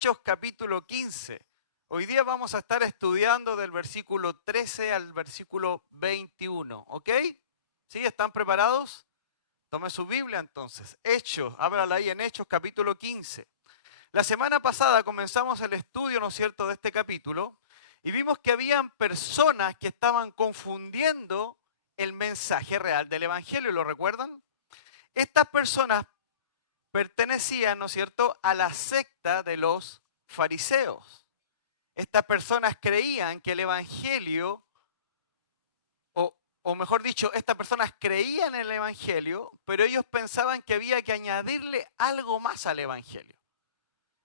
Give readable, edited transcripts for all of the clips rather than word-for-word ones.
Hechos capítulo 15. Hoy día vamos a estar estudiando del versículo 13 al versículo 21, ¿ok? ¿Sí? ¿Están preparados? Tome su Biblia entonces. Hechos, ábrala ahí en Hechos capítulo 15. La semana pasada comenzamos el estudio, ¿no es cierto?, de este capítulo y vimos que habían personas que estaban confundiendo el mensaje real del Evangelio, ¿lo recuerdan? Estas personas pertenecían, ¿no es cierto?, a la secta de los fariseos. Estas personas creían que el Evangelio, o mejor dicho, estas personas creían en el Evangelio, pero ellos pensaban que había que añadirle algo más al Evangelio.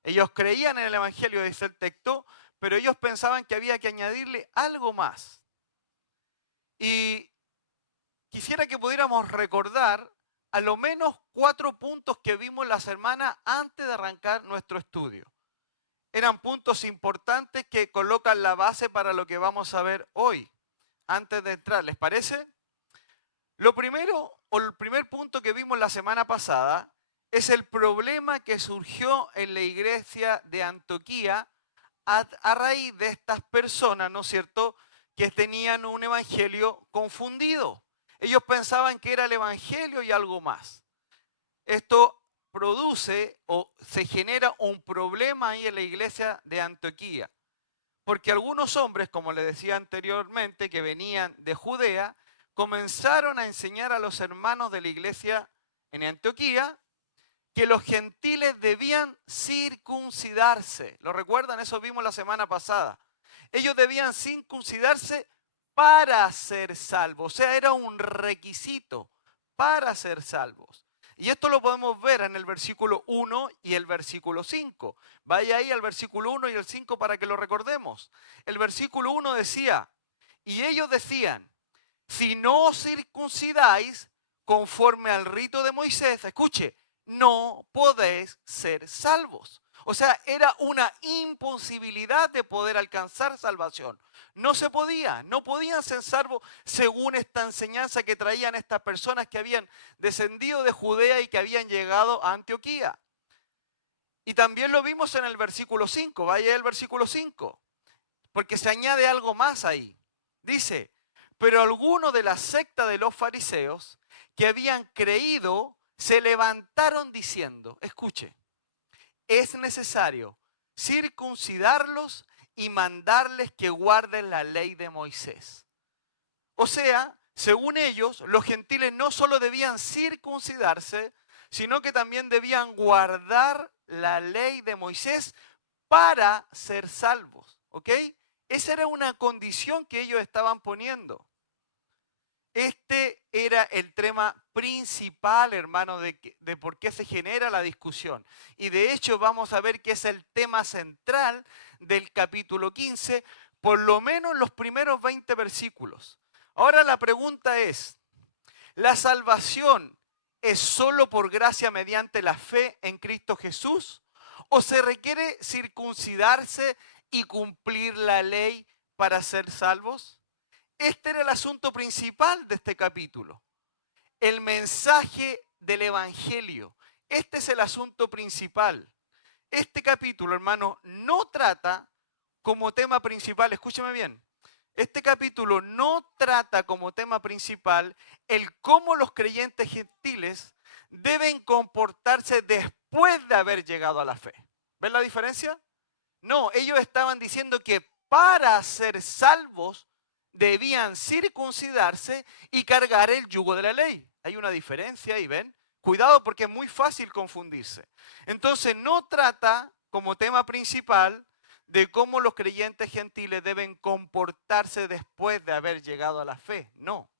Ellos creían en el Evangelio, dice el texto, pero ellos pensaban que había que añadirle algo más. Y quisiera que pudiéramos recordar a lo menos 4 puntos que vimos la semana antes de arrancar nuestro estudio. Eran puntos importantes que colocan la base para lo que vamos a ver hoy, antes de entrar, ¿les parece? Lo primero, o el primer punto que vimos la semana pasada, es el problema que surgió en la iglesia de Antioquía a raíz de estas personas, ¿no es cierto?, que tenían un evangelio confundido. Ellos pensaban que era el evangelio y algo más. Esto produce o se genera un problema ahí en la iglesia de Antioquía. Porque algunos hombres, como les decía anteriormente, que venían de Judea, comenzaron a enseñar a los hermanos de la iglesia en Antioquía que los gentiles debían circuncidarse. ¿Lo recuerdan? Eso vimos la semana pasada. Ellos debían circuncidarse para ser salvos. O sea, era un requisito para ser salvos. Y esto lo podemos ver en el versículo 1 y el versículo 5. Vaya ahí al versículo 1 y el 5 para que lo recordemos. El versículo 1 decía, y ellos decían, si no os circuncidáis conforme al rito de Moisés, escuche, no podéis ser salvos. O sea, era una imposibilidad de poder alcanzar salvación. No se podía, no podían ser salvos según esta enseñanza que traían estas personas que habían descendido de Judea y que habían llegado a Antioquía. Y también lo vimos en el versículo 5, vaya el versículo 5, porque se añade algo más ahí. Dice, pero algunos de la secta de los fariseos que habían creído se levantaron diciendo, escuche, es necesario circuncidarlos y mandarles que guarden la ley de Moisés. O sea, según ellos, los gentiles no solo debían circuncidarse, sino que también debían guardar la ley de Moisés para ser salvos. ¿Ok? Esa era una condición que ellos estaban poniendo. Este era el tema principal, hermano, de por qué se genera la discusión. Y de hecho vamos a ver que es el tema central del capítulo 15, por lo menos los primeros 20 versículos. Ahora la pregunta es, ¿la salvación es solo por gracia mediante la fe en Cristo Jesús? ¿O se requiere circuncidarse y cumplir la ley para ser salvos? Este era el asunto principal de este capítulo. El mensaje del Evangelio. Este es el asunto principal. Este capítulo, hermano, no trata como tema principal, escúcheme bien, este capítulo no trata como tema principal el cómo los creyentes gentiles deben comportarse después de haber llegado a la fe. ¿Ven la diferencia? No, ellos estaban diciendo que para ser salvos debían circuncidarse y cargar el yugo de la ley. Hay una diferencia ahí, ¿ven? Cuidado porque es muy fácil confundirse. Entonces no trata como tema principal de cómo los creyentes gentiles deben comportarse después de haber llegado a la fe. No.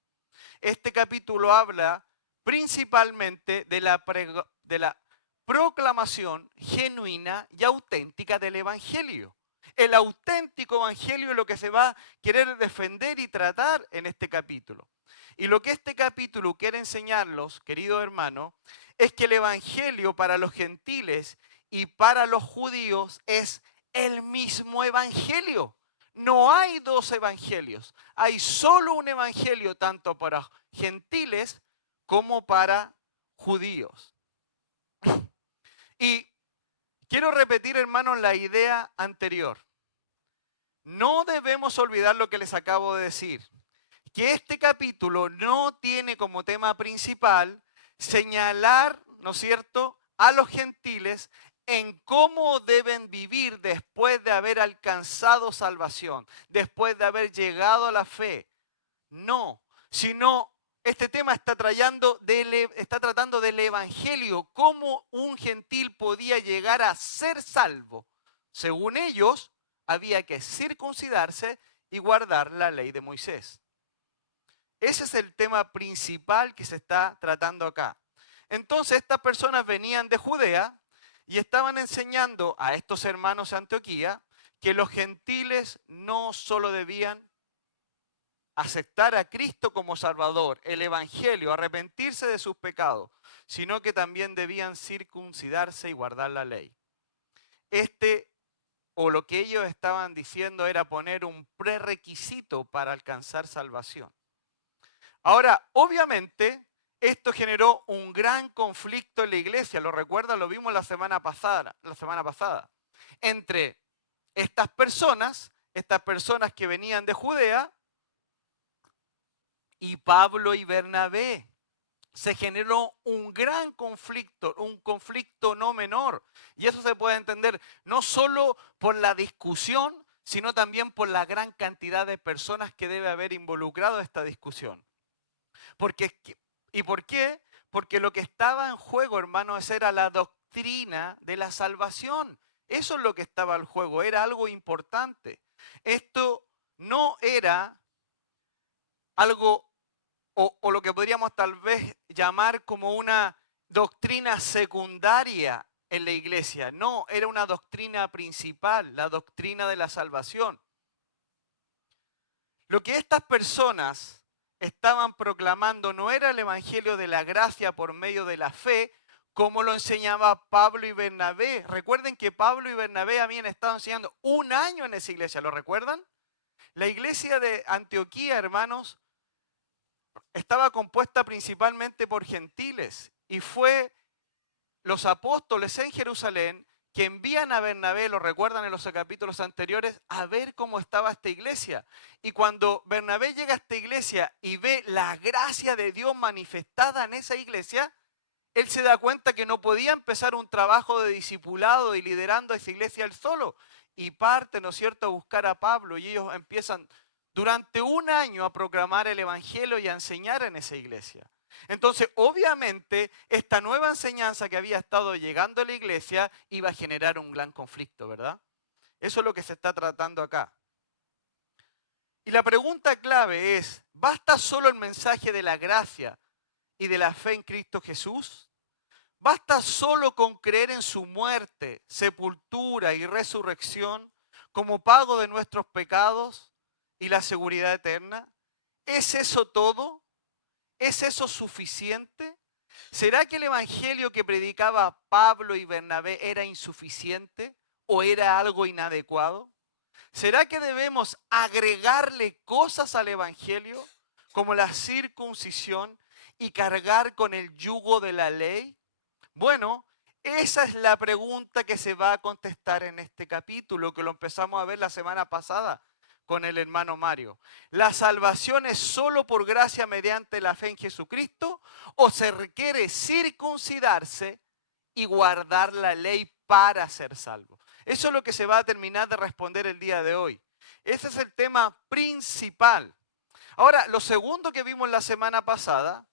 Este capítulo habla principalmente de la proclamación genuina y auténtica del Evangelio. El auténtico Evangelio es lo que se va a querer defender y tratar en este capítulo. Y lo que este capítulo quiere enseñarlos, querido hermano, es que el Evangelio para los gentiles y para los judíos es el mismo Evangelio. No hay dos evangelios, hay solo un evangelio tanto para gentiles como para judíos. Y Quiero repetir, hermanos, la idea anterior. No debemos olvidar lo que les acabo de decir, que este capítulo no tiene como tema principal señalar, ¿no es cierto?, a los gentiles en cómo deben vivir después de haber alcanzado salvación, después de haber llegado a la fe. No, sino este tema está tratando del evangelio, cómo un gentil podía llegar a ser salvo. Según ellos, había que circuncidarse y guardar la ley de Moisés. Ese es el tema principal que se está tratando acá. Entonces estas personas venían de Judea y estaban enseñando a estos hermanos de Antioquía que los gentiles no solo debían aceptar a Cristo como Salvador, el Evangelio, arrepentirse de sus pecados, sino que también debían circuncidarse y guardar la ley. O lo que ellos estaban diciendo era poner un prerequisito para alcanzar salvación. Ahora, obviamente, esto generó un gran conflicto en la iglesia. ¿Lo recuerdan? Lo vimos la semana pasada. Entre estas personas que venían de Judea, y Pablo y Bernabé. Se generó un gran conflicto, un conflicto no menor. Y eso se puede entender no solo por la discusión, sino también por la gran cantidad de personas que debe haber involucrado en esta discusión. ¿Y por qué? Porque lo que estaba en juego, hermanos, era la doctrina de la salvación. Eso es lo que estaba en juego, era algo importante. Esto no era algo o lo que podríamos tal vez llamar como una doctrina secundaria en la iglesia. No, era una doctrina principal, la doctrina de la salvación. Lo que estas personas estaban proclamando no era el evangelio de la gracia por medio de la fe, como lo enseñaba Pablo y Bernabé. Recuerden que Pablo y Bernabé habían estado enseñando un año en esa iglesia, ¿lo recuerdan? La iglesia de Antioquía, hermanos, estaba compuesta principalmente por gentiles y fue los apóstoles en Jerusalén que envían a Bernabé, lo recuerdan en los capítulos anteriores, a ver cómo estaba esta iglesia. Y cuando Bernabé llega a esta iglesia y ve la gracia de Dios manifestada en esa iglesia, él se da cuenta que no podía empezar un trabajo de discipulado y liderando a esa iglesia él solo. Y parte, ¿no es cierto?, a buscar a Pablo y ellos empiezan durante un año a proclamar el evangelio y a enseñar en esa iglesia. Entonces, obviamente, esta nueva enseñanza que había estado llegando a la iglesia iba a generar un gran conflicto, ¿verdad? Eso es lo que se está tratando acá. Y la pregunta clave es, ¿basta solo el mensaje de la gracia y de la fe en Cristo Jesús? ¿Basta solo con creer en su muerte, sepultura y resurrección como pago de nuestros pecados y la seguridad eterna? ¿Es eso todo? ¿Es eso suficiente? ¿Será que el evangelio que predicaba Pablo y Bernabé era insuficiente o era algo inadecuado? ¿Será que debemos agregarle cosas al evangelio como la circuncisión y cargar con el yugo de la ley? Bueno, esa es la pregunta que se va a contestar en este capítulo, que lo empezamos a ver la semana pasada con el hermano Mario. ¿La salvación es solo por gracia mediante la fe en Jesucristo o se requiere circuncidarse y guardar la ley para ser salvo? Eso es lo que se va a terminar de responder el día de hoy. Ese es el tema principal. Ahora, lo segundo que vimos la semana pasada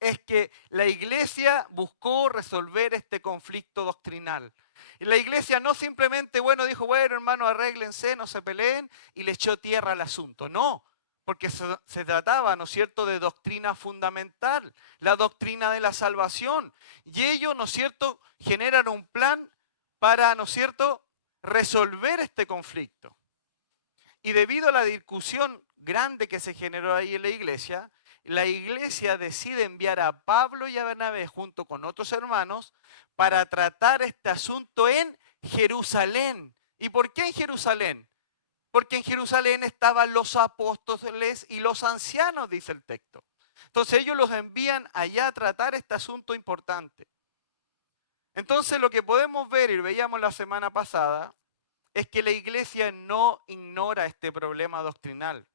es que la iglesia buscó resolver este conflicto doctrinal. Y la iglesia no simplemente, dijo, hermano, arréglense, no se peleen, y le echó tierra al asunto. No, porque se trataba, ¿no es cierto?, de doctrina fundamental, la doctrina de la salvación. Y ellos, ¿no es cierto?, generan un plan para, ¿no es cierto?, resolver este conflicto. Y debido a la discusión grande que se generó ahí en la iglesia decide enviar a Pablo y a Bernabé junto con otros hermanos para tratar este asunto en Jerusalén. ¿Y por qué en Jerusalén? Porque en Jerusalén estaban los apóstoles y los ancianos, dice el texto. Entonces ellos los envían allá a tratar este asunto importante. Entonces lo que podemos ver, y lo veíamos la semana pasada, es que la iglesia no ignora este problema doctrinal.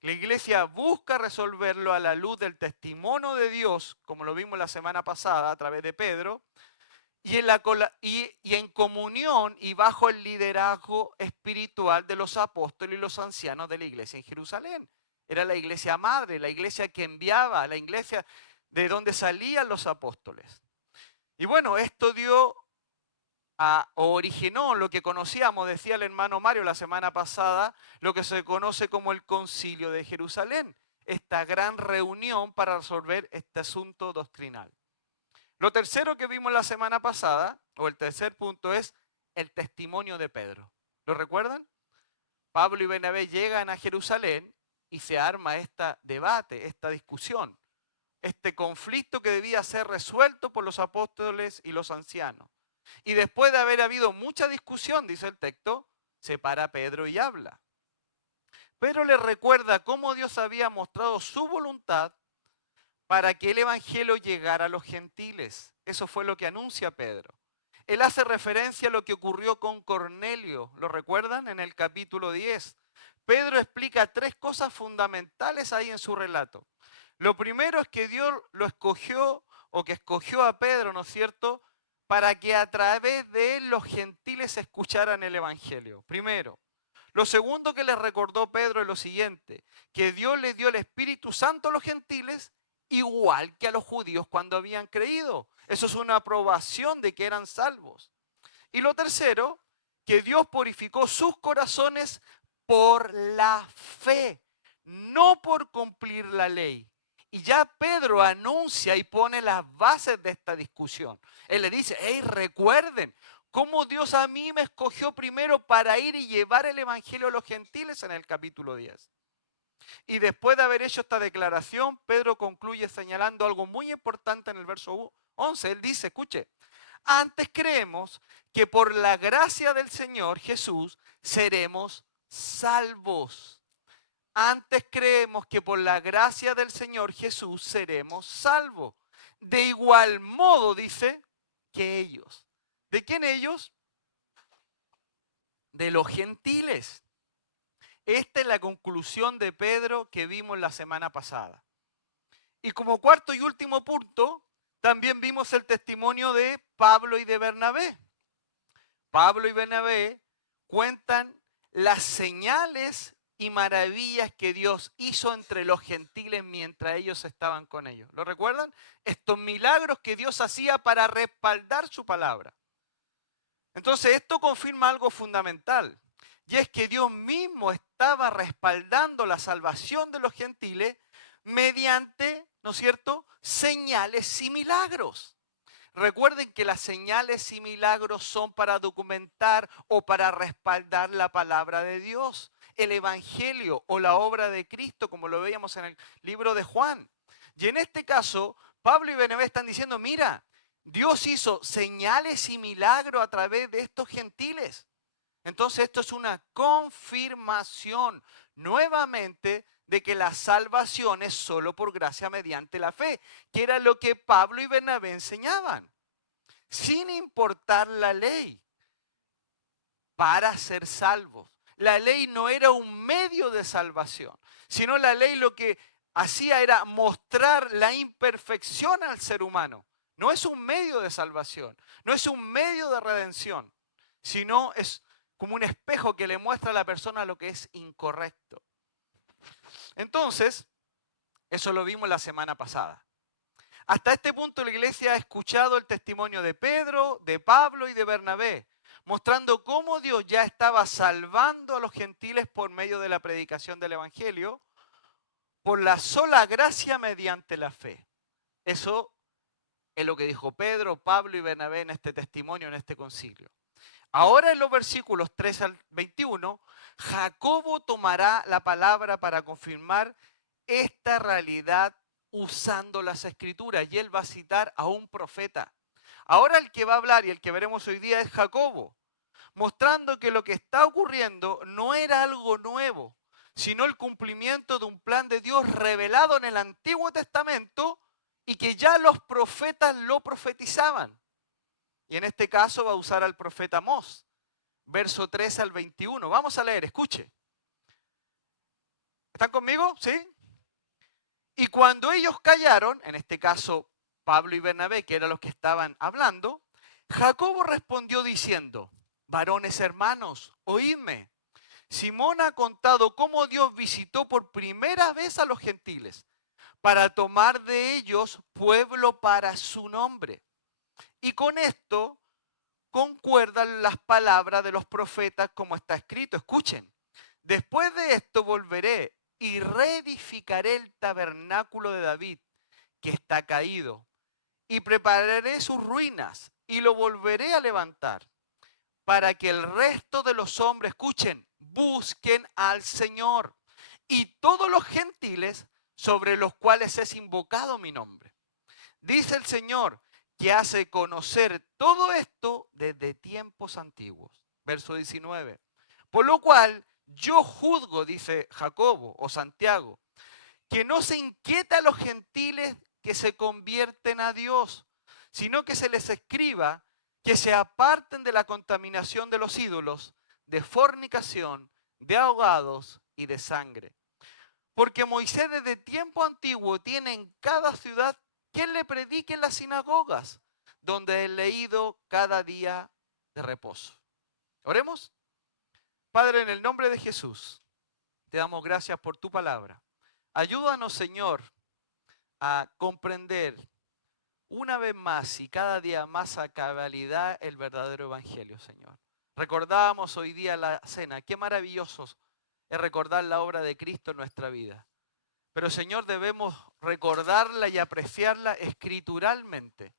La iglesia busca resolverlo a la luz del testimonio de Dios, como lo vimos la semana pasada a través de Pedro, y en comunión y bajo el liderazgo espiritual de los apóstoles y los ancianos de la iglesia en Jerusalén. Era la iglesia madre, la iglesia que enviaba, la iglesia de donde salían los apóstoles. Y bueno, esto originó lo que conocíamos, decía el hermano Mario la semana pasada, lo que se conoce como el Concilio de Jerusalén, esta gran reunión para resolver este asunto doctrinal. Lo tercero que vimos la semana pasada, o el tercer punto, es el testimonio de Pedro. ¿Lo recuerdan? Pablo y Bernabé llegan a Jerusalén y se arma este debate, esta discusión, este conflicto que debía ser resuelto por los apóstoles y los ancianos. Y después de haber habido mucha discusión, dice el texto, se para Pedro y habla. Pedro le recuerda cómo Dios había mostrado su voluntad para que el evangelio llegara a los gentiles. Eso fue lo que anuncia Pedro. Él hace referencia a lo que ocurrió con Cornelio. ¿Lo recuerdan? En el capítulo 10. Pedro explica tres cosas fundamentales ahí en su relato. Lo primero es que Dios lo escogió, o que escogió a Pedro, ¿no es cierto?, para que a través de él los gentiles escucharan el evangelio. Primero. Lo segundo que le recordó Pedro es lo siguiente, que Dios le dio el Espíritu Santo a los gentiles igual que a los judíos cuando habían creído. Eso es una aprobación de que eran salvos. Y lo tercero, que Dios purificó sus corazones por la fe, no por cumplir la ley. Y ya Pedro anuncia y pone las bases de esta discusión. Él le dice, hey, recuerden cómo Dios a mí me escogió primero para ir y llevar el evangelio a los gentiles en el capítulo 10. Y después de haber hecho esta declaración, Pedro concluye señalando algo muy importante en el verso 11. Él dice, escuche, antes creemos que por la gracia del Señor Jesús seremos salvos. Antes creemos que por la gracia del Señor Jesús seremos salvos. De igual modo, dice, que ellos. ¿De quién ellos? De los gentiles. Esta es la conclusión de Pedro que vimos la semana pasada. Y como cuarto y último punto, también vimos el testimonio de Pablo y de Bernabé. Pablo y Bernabé cuentan las señales y maravillas que Dios hizo entre los gentiles mientras ellos estaban con ellos. ¿Lo recuerdan? Estos milagros que Dios hacía para respaldar su palabra. Entonces esto confirma algo fundamental. Y es que Dios mismo estaba respaldando la salvación de los gentiles mediante, ¿no es cierto?, señales y milagros. Recuerden que las señales y milagros son para documentar o para respaldar la palabra de Dios, el evangelio o la obra de Cristo, como lo veíamos en el libro de Juan. Y en este caso, Pablo y Bernabé están diciendo, mira, Dios hizo señales y milagros a través de estos gentiles. Entonces esto es una confirmación nuevamente de que la salvación es solo por gracia mediante la fe, que era lo que Pablo y Bernabé enseñaban, sin importar la ley, para ser salvos. La ley no era un medio de salvación, sino la ley lo que hacía era mostrar la imperfección al ser humano. No es un medio de salvación, no es un medio de redención, sino es como un espejo que le muestra a la persona lo que es incorrecto. Entonces, eso lo vimos la semana pasada. Hasta este punto la iglesia ha escuchado el testimonio de Pedro, de Pablo y de Bernabé, mostrando cómo Dios ya estaba salvando a los gentiles por medio de la predicación del evangelio, por la sola gracia mediante la fe. Eso es lo que dijo Pedro, Pablo y Bernabé en este testimonio, en este concilio. Ahora en los versículos 3 al 21, Jacobo tomará la palabra para confirmar esta realidad usando las escrituras, y él va a citar a un profeta. Ahora el que va a hablar y el que veremos hoy día es Jacobo, mostrando que lo que está ocurriendo no era algo nuevo, sino el cumplimiento de un plan de Dios revelado en el Antiguo Testamento y que ya los profetas lo profetizaban. Y en este caso va a usar al profeta Amós, verso 13 al 21. Vamos a leer, escuche. ¿Están conmigo? ¿Sí? Y cuando ellos callaron, en este caso Pablo y Bernabé, que eran los que estaban hablando, Jacobo respondió diciendo, varones hermanos, oídme. Simón ha contado cómo Dios visitó por primera vez a los gentiles para tomar de ellos pueblo para su nombre. Y con esto concuerdan las palabras de los profetas como está escrito. Escuchen, después de esto volveré y reedificaré el tabernáculo de David, que está caído, y prepararé sus ruinas y lo volveré a levantar, para que el resto de los hombres, escuchen, busquen al Señor y todos los gentiles sobre los cuales es invocado mi nombre. Dice el Señor, que hace conocer todo esto desde tiempos antiguos. Verso 19. Por lo cual yo juzgo, dice Jacobo o Santiago, que no se inquieta a los gentiles que se convierten a Dios, sino que se les escriba que se aparten de la contaminación de los ídolos, de fornicación, de ahogados y de sangre. Porque Moisés desde tiempo antiguo tiene en cada ciudad quien le predique en las sinagogas, donde es leído cada día de reposo. Oremos. Padre, en el nombre de Jesús, te damos gracias por tu palabra. Ayúdanos, Señor, a comprender una vez más y cada día más a cabalidad el verdadero evangelio, Señor. Recordábamos hoy día la cena. Qué maravilloso es recordar la obra de Cristo en nuestra vida. Pero, Señor, debemos recordarla y apreciarla escrituralmente.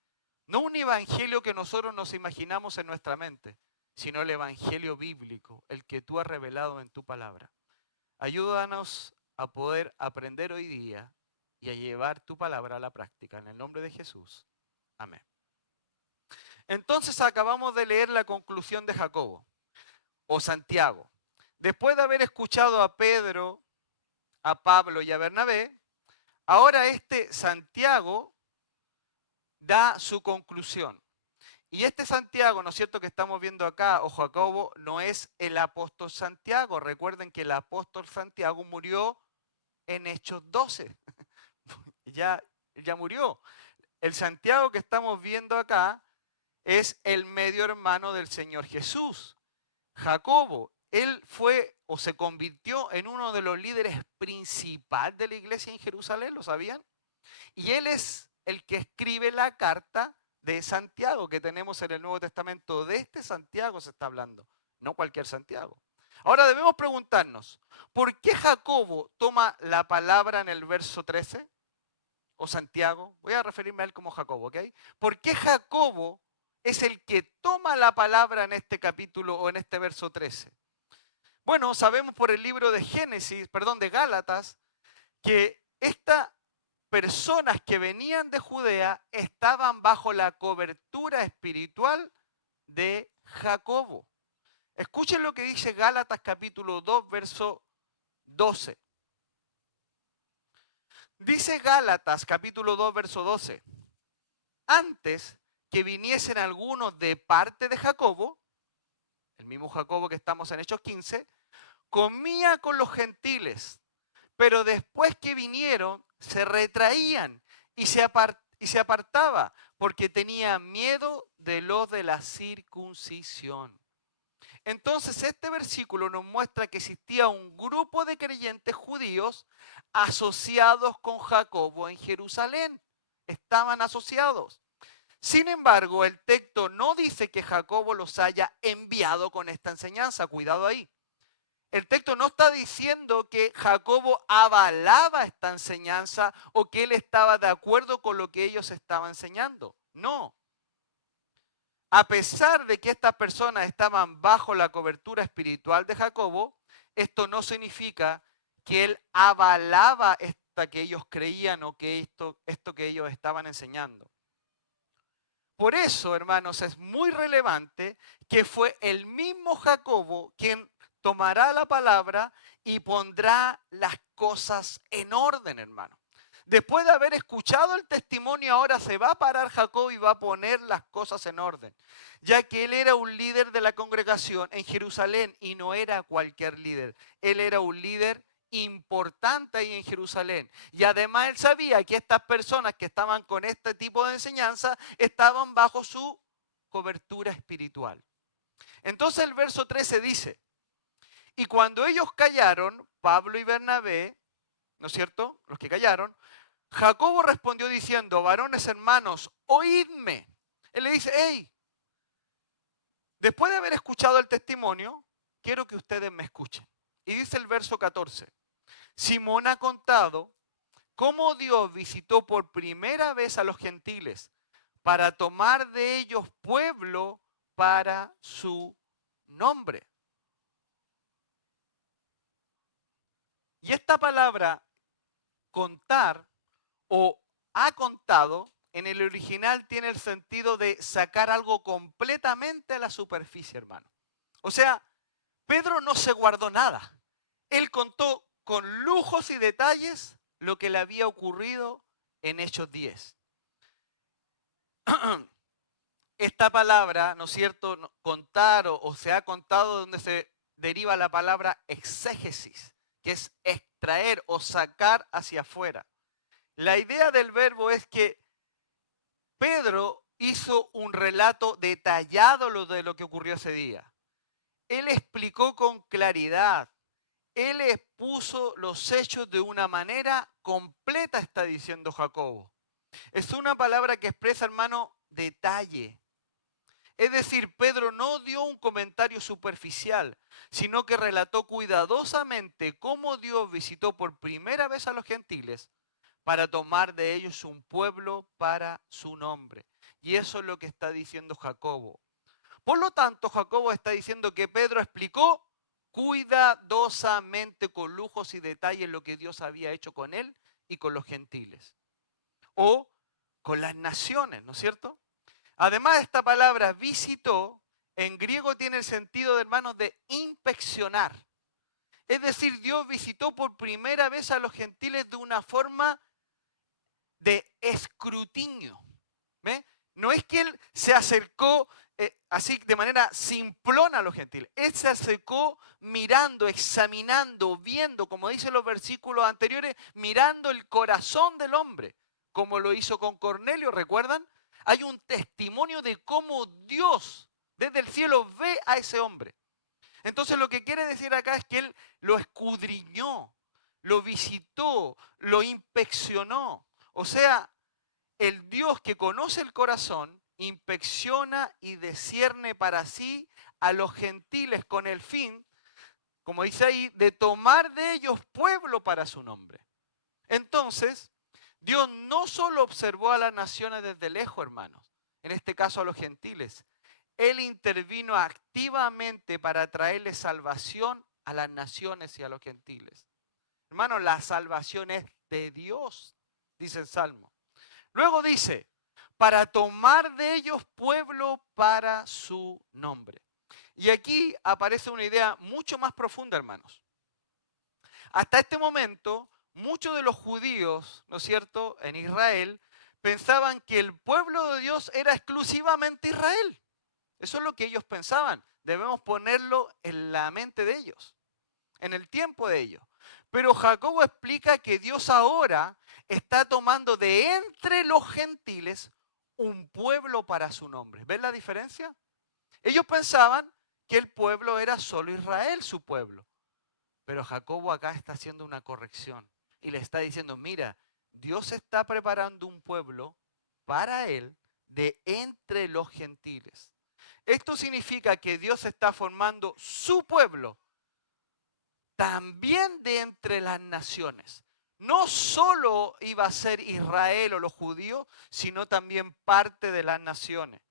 No un evangelio que nosotros nos imaginamos en nuestra mente, sino el evangelio bíblico, el que tú has revelado en tu palabra. Ayúdanos a poder aprender hoy día y a llevar tu palabra a la práctica. En el nombre de Jesús. Amén. Entonces acabamos de leer la conclusión de Jacobo o Santiago. Después de haber escuchado a Pedro, a Pablo y a Bernabé, ahora este Santiago da su conclusión. Y este Santiago, ¿no es cierto?, que estamos viendo acá, o Jacobo, no es el apóstol Santiago. Recuerden que el apóstol Santiago murió en Hechos 12. ya murió. El Santiago que estamos viendo acá es el medio hermano del Señor Jesús. Jacobo, él fue o se convirtió en uno de los líderes principales de la iglesia en Jerusalén, ¿lo sabían? Y él es el que escribe la carta de Santiago que tenemos en el Nuevo Testamento. De este Santiago se está hablando, no cualquier Santiago. Ahora debemos preguntarnos, ¿por qué Jacobo toma la palabra en el verso 13? O Santiago, voy a referirme a él como Jacobo, ¿ok? ¿Por qué Jacobo es el que toma la palabra en este capítulo o en este verso 13? Bueno, sabemos por el libro de de Gálatas, que estas personas que venían de Judea estaban bajo la cobertura espiritual de Jacobo. Escuchen lo que dice Gálatas capítulo 2, verso 12. Dice Gálatas capítulo 2, verso 12. Antes que viniesen algunos de parte de Jacobo, el mismo Jacobo que estamos en Hechos 15, comía con los gentiles, pero después que vinieron se retraían y se apartaba porque tenía miedo de los de la circuncisión. Entonces este versículo nos muestra que existía un grupo de creyentes judíos asociados con Jacobo en Jerusalén. Estaban asociados. Sin embargo, el texto no dice que Jacobo los haya enviado con esta enseñanza. Cuidado ahí. El texto no está diciendo que Jacobo avalaba esta enseñanza o que él estaba de acuerdo con lo que ellos estaban enseñando. No. A pesar de que estas personas estaban bajo la cobertura espiritual de Jacobo, esto no significa que él avalaba esta que ellos creían o que esto que ellos estaban enseñando. Por eso, hermanos, es muy relevante que fue el mismo Jacobo quien tomará la palabra y pondrá las cosas en orden, hermano. Después de haber escuchado el testimonio, ahora se va a parar Jacob y va a poner las cosas en orden, ya que él era un líder de la congregación en Jerusalén y no era cualquier líder. Él era un líder importante ahí en Jerusalén. Y además él sabía que estas personas que estaban con este tipo de enseñanza estaban bajo su cobertura espiritual. Entonces el verso 13 dice, y cuando ellos callaron, Pablo y Bernabé, ¿no es cierto? Los que callaron, Jacobo respondió diciendo, varones hermanos, oídme. Él le dice, hey, después de haber escuchado el testimonio, quiero que ustedes me escuchen. Y dice el verso 14, Simón ha contado cómo Dios visitó por primera vez a los gentiles para tomar de ellos pueblo para su nombre. Y esta palabra contar o ha contado, en el original tiene el sentido de sacar algo completamente a la superficie, hermano. O sea, Pedro no se guardó nada. Él contó con lujos y detalles lo que le había ocurrido en Hechos 10. Esta palabra, ¿no es cierto?, contar o se ha contado, donde se deriva la palabra exégesis, que es extraer o sacar hacia afuera. La idea del verbo es que Pedro hizo un relato detallado de lo que ocurrió ese día. Él explicó con claridad. Él expuso los hechos de una manera completa, está diciendo Jacobo. Es una palabra que expresa, hermano, detalle. Es decir, Pedro no dio un comentario superficial, sino que relató cuidadosamente cómo Dios visitó por primera vez a los gentiles para tomar de ellos un pueblo para su nombre. Y eso es lo que está diciendo Jacobo. Por lo tanto, Jacobo está diciendo que Pedro explicó cuidadosamente, con lujos y detalles, lo que Dios había hecho con él y con los gentiles. O con las naciones, ¿no es cierto? Además, esta palabra visitó, en griego tiene el sentido, de hermanos, de inspeccionar. Es decir, Dios visitó por primera vez a los gentiles de una forma de escrutinio. ¿Ve? No es que él se acercó así de manera simplona a los gentiles. Él se acercó mirando, examinando, viendo, como dicen los versículos anteriores, mirando el corazón del hombre, como lo hizo con Cornelio, ¿recuerdan? Hay un testimonio de cómo Dios desde el cielo ve a ese hombre. Entonces lo que quiere decir acá es que él lo escudriñó, lo visitó, lo inspeccionó. O sea, el Dios que conoce el corazón inspecciona y discierne para sí a los gentiles con el fin, como dice ahí, de tomar de ellos pueblo para su nombre. Entonces, Dios no solo observó a las naciones desde lejos, hermanos, en este caso a los gentiles. Él intervino activamente para traerle salvación a las naciones y a los gentiles. Hermanos, la salvación es de Dios, dice el Salmo. Luego dice, para tomar de ellos pueblo para su nombre. Y aquí aparece una idea mucho más profunda, hermanos. Hasta este momento, muchos de los judíos, ¿no es cierto?, en Israel, pensaban que el pueblo de Dios era exclusivamente Israel. Eso es lo que ellos pensaban. Debemos ponerlo en la mente de ellos, en el tiempo de ellos. Pero Jacobo explica que Dios ahora está tomando de entre los gentiles un pueblo para su nombre. ¿Ven la diferencia? Ellos pensaban que el pueblo era solo Israel, su pueblo. Pero Jacobo acá está haciendo una corrección y le está diciendo, mira, Dios está preparando un pueblo para él de entre los gentiles. Esto significa que Dios está formando su pueblo también de entre las naciones. No solo iba a ser Israel o los judíos, sino también parte de las naciones.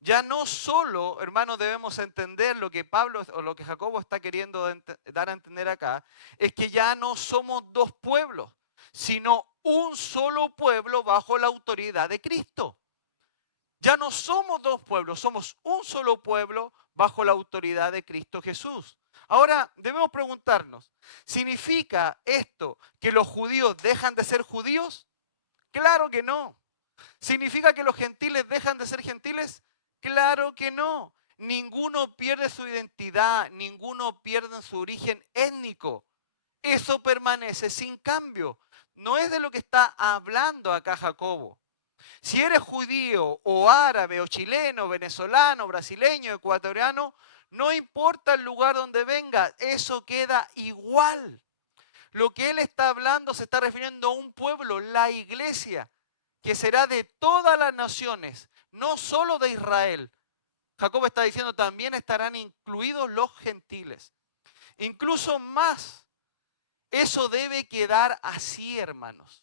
Ya no solo, hermanos, debemos entender lo que Pablo o lo que Jacobo está queriendo dar a entender acá, es que ya no somos dos pueblos, sino un solo pueblo bajo la autoridad de Cristo. Ya no somos dos pueblos, somos un solo pueblo bajo la autoridad de Cristo Jesús. Ahora, debemos preguntarnos, ¿significa esto que los judíos dejan de ser judíos? Claro que no. ¿Significa que los gentiles dejan de ser gentiles? Claro que no. Ninguno pierde su identidad, ninguno pierde su origen étnico. Eso permanece sin cambio. No es de lo que está hablando acá Jacobo. Si eres judío o árabe o chileno, venezolano, brasileño, ecuatoriano, no importa el lugar donde venga, eso queda igual. Lo que él está hablando se está refiriendo a un pueblo, la iglesia, que será de todas las naciones, no solo de Israel. Jacob está diciendo también estarán incluidos los gentiles. Incluso más, eso debe quedar así, hermanos.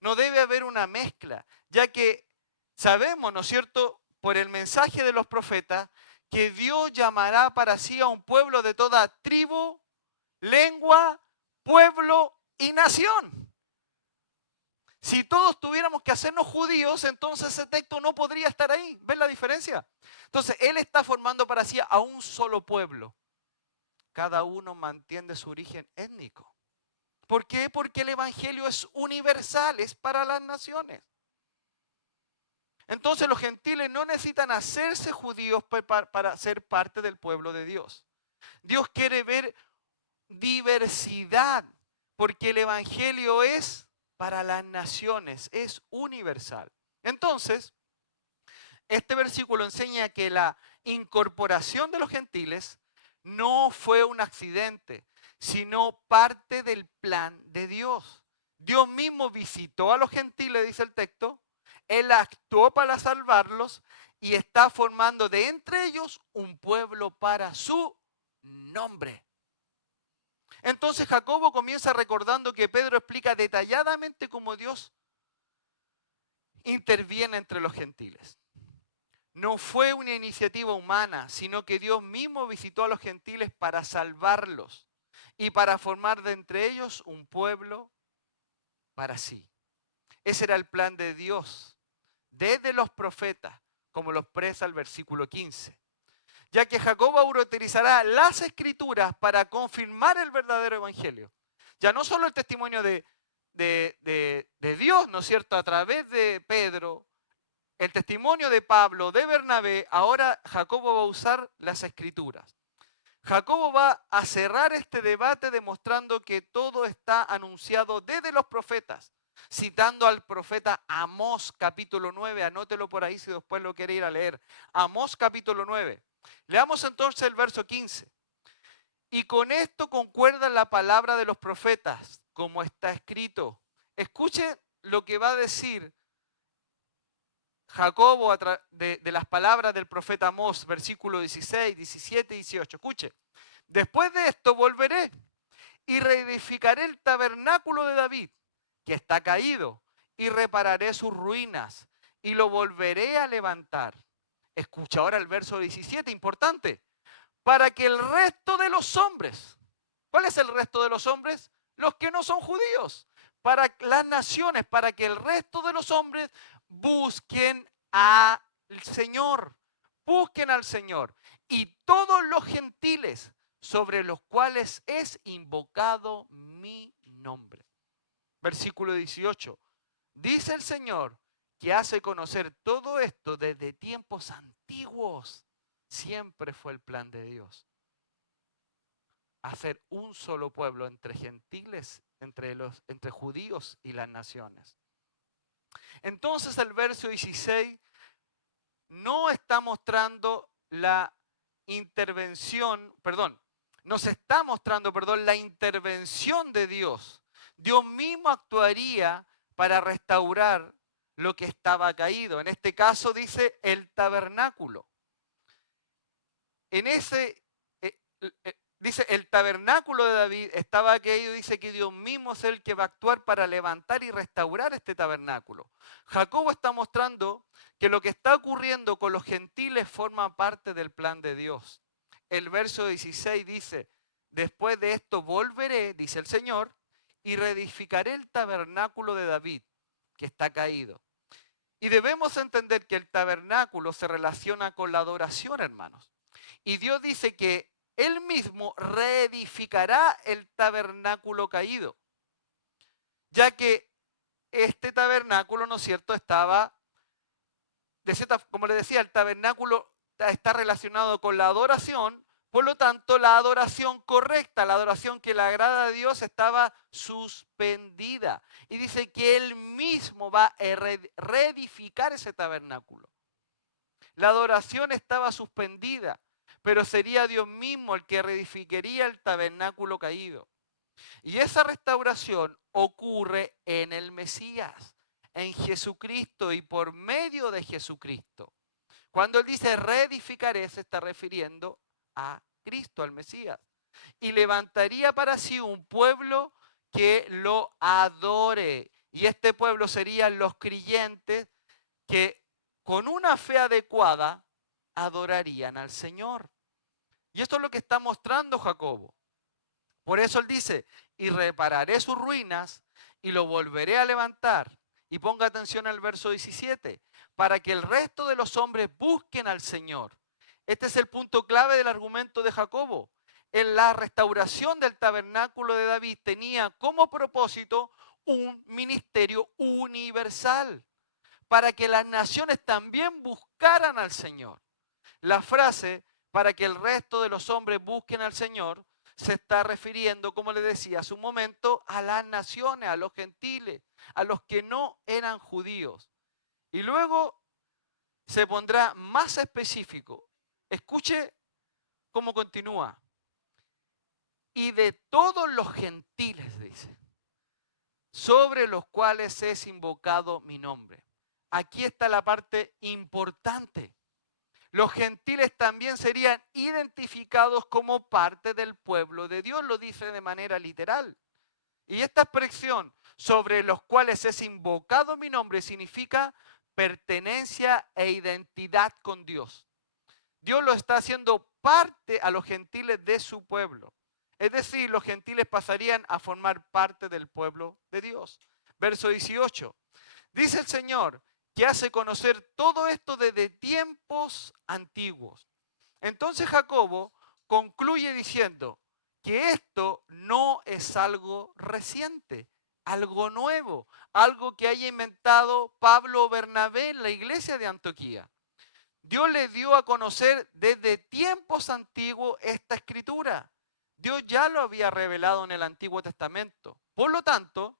No debe haber una mezcla, ya que sabemos, ¿no es cierto?, por el mensaje de los profetas, que Dios llamará para sí a un pueblo de toda tribu, lengua, pueblo y nación. Si todos tuviéramos que hacernos judíos, entonces ese texto no podría estar ahí. ¿Ven la diferencia? Entonces, Él está formando para sí a un solo pueblo. Cada uno mantiene su origen étnico. ¿Por qué? Porque el Evangelio es universal, es para las naciones. Entonces los gentiles no necesitan hacerse judíos para ser parte del pueblo de Dios. Dios quiere ver diversidad, porque el Evangelio es para las naciones, es universal. Entonces, este versículo enseña que la incorporación de los gentiles no fue un accidente, sino parte del plan de Dios. Dios mismo visitó a los gentiles, dice el texto, Él actuó para salvarlos y está formando de entre ellos un pueblo para su nombre. Entonces Jacobo comienza recordando que Pedro explica detalladamente cómo Dios interviene entre los gentiles. No fue una iniciativa humana, sino que Dios mismo visitó a los gentiles para salvarlos y para formar de entre ellos un pueblo para sí. Ese era el plan de Dios desde los profetas, como lo expresa el versículo 15. Ya que Jacobo ahora utilizará las escrituras para confirmar el verdadero evangelio. Ya no solo el testimonio de Dios, ¿no es cierto?, a través de Pedro, el testimonio de Pablo, de Bernabé, ahora Jacobo va a usar las escrituras. Jacobo va a cerrar este debate demostrando que todo está anunciado desde los profetas, citando al profeta Amós capítulo 9, anótelo por ahí si después lo quiere ir a leer. Amós capítulo 9. Leamos entonces el verso 15. Y con esto concuerda la palabra de los profetas, como está escrito. Escuche lo que va a decir Jacobo de las palabras del profeta Amós, versículos 16, 17 y 18. Escuche. Después de esto volveré y reedificaré el tabernáculo de David, que está caído, y repararé sus ruinas y lo volveré a levantar. Escucha ahora el verso 17, importante. Para que el resto de los hombres, ¿cuál es el resto de los hombres? Los que no son judíos. Para las naciones, para que el resto de los hombres busquen al Señor. Busquen al Señor. Y todos los gentiles sobre los cuales es invocado mi nombre. Versículo 18. Dice el Señor que hace conocer todo esto desde tiempos antiguos. Siempre fue el plan de Dios. Hacer un solo pueblo entre gentiles, entre judíos y las naciones. Entonces el verso 16 no está mostrando la intervención, nos está mostrando, la intervención de Dios. Dios mismo actuaría para restaurar lo que estaba caído. En este caso dice el tabernáculo. Dice el tabernáculo de David estaba caído, dice que Dios mismo es el que va a actuar para levantar y restaurar este tabernáculo. Jacobo está mostrando que lo que está ocurriendo con los gentiles forma parte del plan de Dios. El verso 16 dice, después de esto volveré, dice el Señor, y reedificaré el tabernáculo de David, que está caído. Y debemos entender que el tabernáculo se relaciona con la adoración, hermanos. Y Dios dice que Él mismo reedificará el tabernáculo caído, ya que este tabernáculo, ¿no es cierto?, estaba, como les decía, el tabernáculo está relacionado con la adoración, por lo tanto, la adoración correcta, la adoración que le agrada a Dios, estaba suspendida. Y dice que Él mismo va a reedificar ese tabernáculo. La adoración estaba suspendida, pero sería Dios mismo el que reedificaría el tabernáculo caído. Y esa restauración ocurre en el Mesías, en Jesucristo y por medio de Jesucristo. Cuando Él dice reedificaré, se está refiriendo a Cristo, al Mesías. Y levantaría para sí un pueblo que lo adore. Y este pueblo serían los creyentes que con una fe adecuada adorarían al Señor. Y esto es lo que está mostrando Jacobo. Por eso él dice, y repararé sus ruinas y lo volveré a levantar. Y ponga atención al verso 17, para que el resto de los hombres busquen al Señor. Este es el punto clave del argumento de Jacobo. En la restauración del tabernáculo de David tenía como propósito un ministerio universal, para que las naciones también buscaran al Señor. La frase, para que el resto de los hombres busquen al Señor, se está refiriendo, como les decía hace un momento, a las naciones, a los gentiles, a los que no eran judíos. Y luego se pondrá más específico. Escuche cómo continúa. Y de todos los gentiles, dice, sobre los cuales es invocado mi nombre. Aquí está la parte importante. Los gentiles también serían identificados como parte del pueblo de Dios, lo dice de manera literal. Y esta expresión, sobre los cuales es invocado mi nombre, significa pertenencia e identidad con Dios. Dios lo está haciendo parte a los gentiles de su pueblo. Es decir, los gentiles pasarían a formar parte del pueblo de Dios. Verso 18. Dice el Señor, que hace conocer todo esto desde tiempos antiguos. Entonces Jacobo concluye diciendo que esto no es algo reciente, algo nuevo, algo que haya inventado Pablo o Bernabé en la iglesia de Antioquía. Dios le dio a conocer desde tiempos antiguos esta escritura. Dios ya lo había revelado en el Antiguo Testamento. Por lo tanto,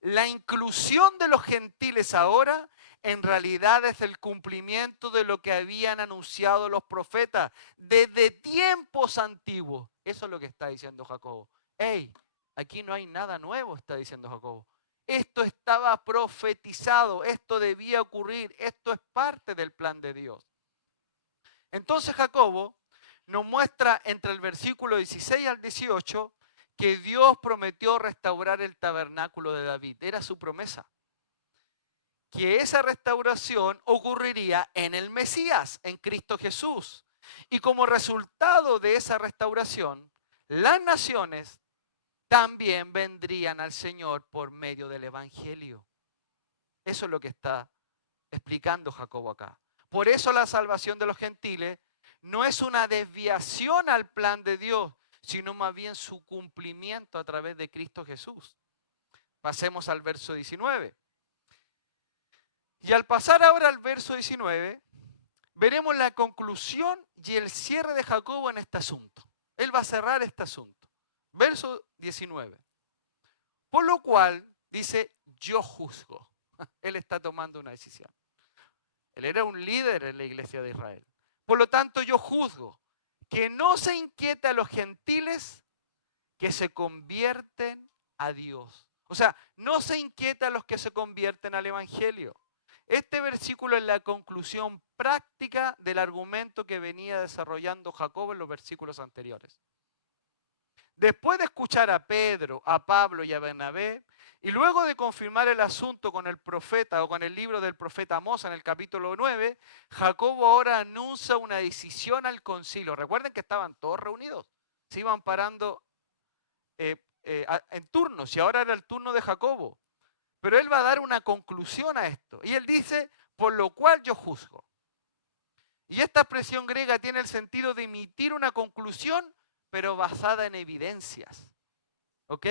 la inclusión de los gentiles ahora en realidad es el cumplimiento de lo que habían anunciado los profetas desde tiempos antiguos. Eso es lo que está diciendo Jacobo. Hey, aquí no hay nada nuevo, está diciendo Jacobo. Esto estaba profetizado, esto debía ocurrir, esto es parte del plan de Dios. Entonces Jacobo nos muestra entre el versículo 16 al 18 que Dios prometió restaurar el tabernáculo de David. Era su promesa. Que esa restauración ocurriría en el Mesías, en Cristo Jesús. Y como resultado de esa restauración, las naciones también vendrían al Señor por medio del Evangelio. Eso es lo que está explicando Jacobo acá. Por eso la salvación de los gentiles no es una desviación al plan de Dios, sino más bien su cumplimiento a través de Cristo Jesús. Pasemos al verso 19. Y al pasar ahora al verso 19, veremos la conclusión y el cierre de Jacobo en este asunto. Él va a cerrar este asunto. Verso 19. Por lo cual, dice, yo juzgo. Él está tomando una decisión. Él era un líder en la iglesia de Israel. Por lo tanto, yo juzgo que no se inquieta a los gentiles que se convierten a Dios. O sea, no se inquieta a los que se convierten al Evangelio. Este versículo es la conclusión práctica del argumento que venía desarrollando Jacobo en los versículos anteriores. Después de escuchar a Pedro, a Pablo y a Bernabé, y luego de confirmar el asunto con el profeta o con el libro del profeta Amós en el capítulo 9, Jacobo ahora anuncia una decisión al concilio. Recuerden que estaban todos reunidos, se iban parando en turnos y ahora era el turno de Jacobo. Pero él va a dar una conclusión a esto. Y él dice, por lo cual yo juzgo. Y esta expresión griega tiene el sentido de emitir una conclusión pero basada en evidencias. ¿Ok?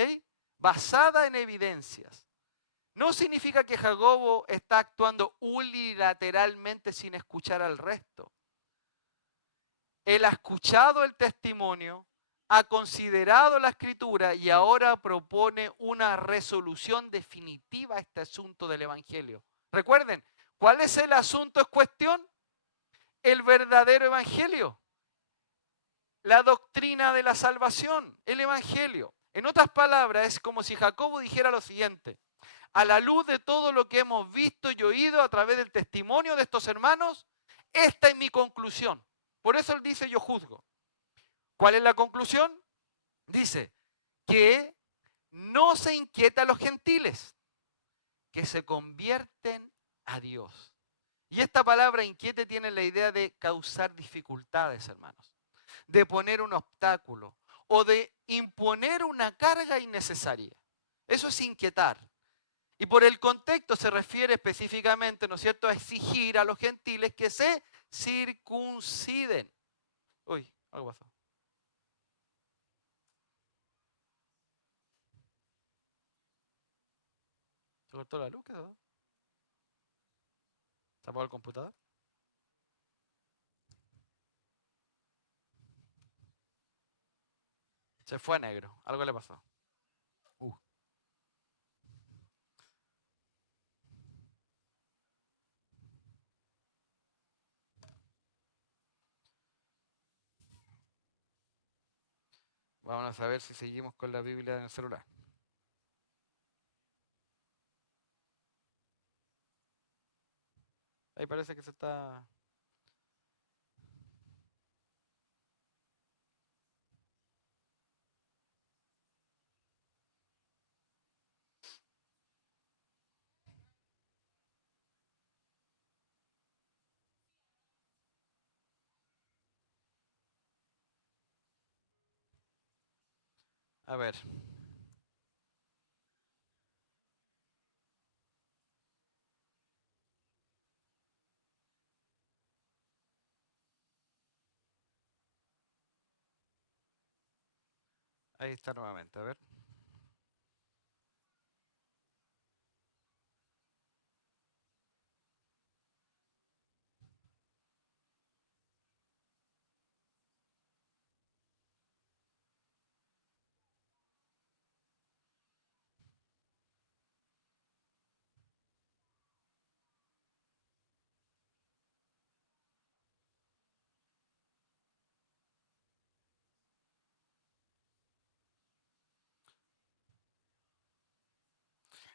Basada en evidencias. No significa que Jacobo está actuando unilateralmente sin escuchar al resto. Él ha escuchado el testimonio, ha considerado la escritura y ahora propone una resolución definitiva a este asunto del evangelio. Recuerden, ¿cuál es el asunto en cuestión? El verdadero evangelio. La doctrina de la salvación, el evangelio. En otras palabras, es como si Jacobo dijera lo siguiente: a la luz de todo lo que hemos visto y oído a través del testimonio de estos hermanos, esta es mi conclusión. Por eso él dice: yo juzgo. ¿Cuál es la conclusión? Dice que no se inquieta a los gentiles, que se convierten a Dios. Y esta palabra inquiete tiene la idea de causar dificultades, hermanos, de poner un obstáculo o de imponer una carga innecesaria. Eso es inquietar. Y por el contexto se refiere específicamente, ¿no es cierto?, a exigir a los gentiles que se circunciden. Uy, algo pasó. ¿Se cortó la luz? ¿Qué pasó? ¿Se apagó el computador? Se fue a negro. Algo le pasó. Uh. Vamos a ver si seguimos con la Biblia en el celular. Ahí parece que se está... A ver. Ahí está nuevamente, a ver.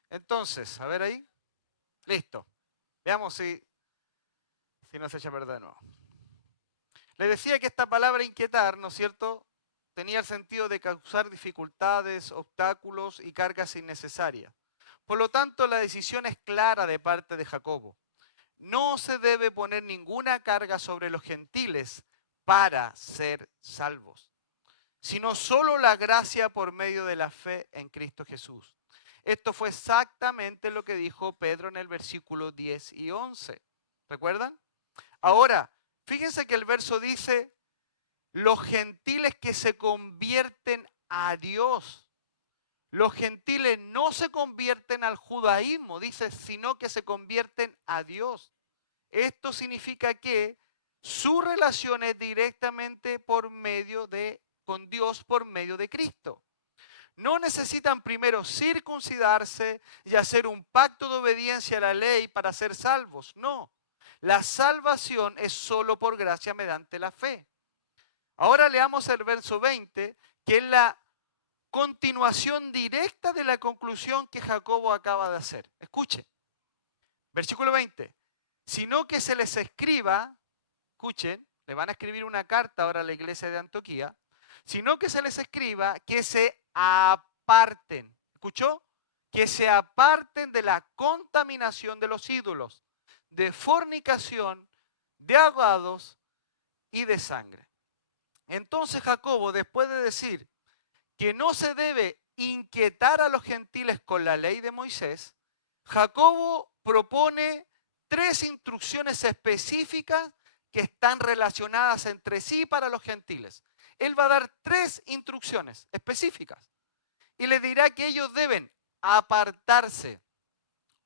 Entonces, a ver ahí. Listo. Veamos si no se echa a perder de nuevo. Le decía que esta palabra inquietar, ¿no es cierto?, tenía el sentido de causar dificultades, obstáculos y cargas innecesarias. Por lo tanto, la decisión es clara de parte de Jacobo. No se debe poner ninguna carga sobre los gentiles para ser salvos, sino solo la gracia por medio de la fe en Cristo Jesús. Esto fue exactamente lo que dijo Pedro en el versículo 10 y 11. ¿Recuerdan? Ahora, fíjense que el verso dice: los gentiles que se convierten a Dios. Los gentiles no se convierten al judaísmo, dice, sino que se convierten a Dios. Esto significa que su relación es directamente con Dios por medio de Cristo. No necesitan primero circuncidarse y hacer un pacto de obediencia a la ley para ser salvos. No, la salvación es solo por gracia mediante la fe. Ahora leamos el verso 20, que es la continuación directa de la conclusión que Jacobo acaba de hacer. Escuchen, versículo 20. Sino que se les escriba, escuchen, le van a escribir una carta ahora a la iglesia de Antioquía, sino que se les escriba que se aparten. ¿Escuchó? Que se aparten de la contaminación de los ídolos, de fornicación, de ahogados y de sangre. Entonces Jacobo, después de decir que no se debe inquietar a los gentiles con la ley de Moisés, Jacobo propone 3 instrucciones específicas que están relacionadas entre sí para los gentiles. Él va a dar 3 instrucciones específicas y les dirá que ellos deben apartarse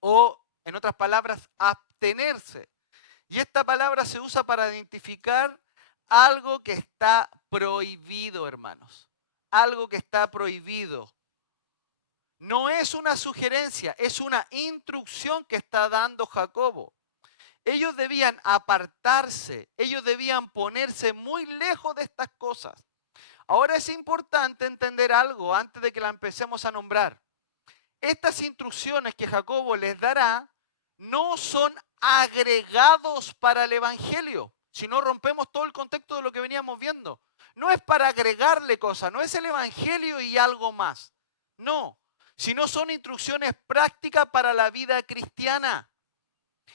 o, en otras palabras, abstenerse. Y esta palabra se usa para identificar algo que está prohibido, hermanos. Algo que está prohibido. No es una sugerencia, es una instrucción que está dando Jacobo. Ellos debían apartarse, ellos debían ponerse muy lejos de estas cosas. Ahora es importante entender algo antes de que la empecemos a nombrar. Estas instrucciones que Jacobo les dará no son agregados para el Evangelio, si no rompemos todo el contexto de lo que veníamos viendo. No es para agregarle cosas, no es el Evangelio y algo más. No, sino son instrucciones prácticas para la vida cristiana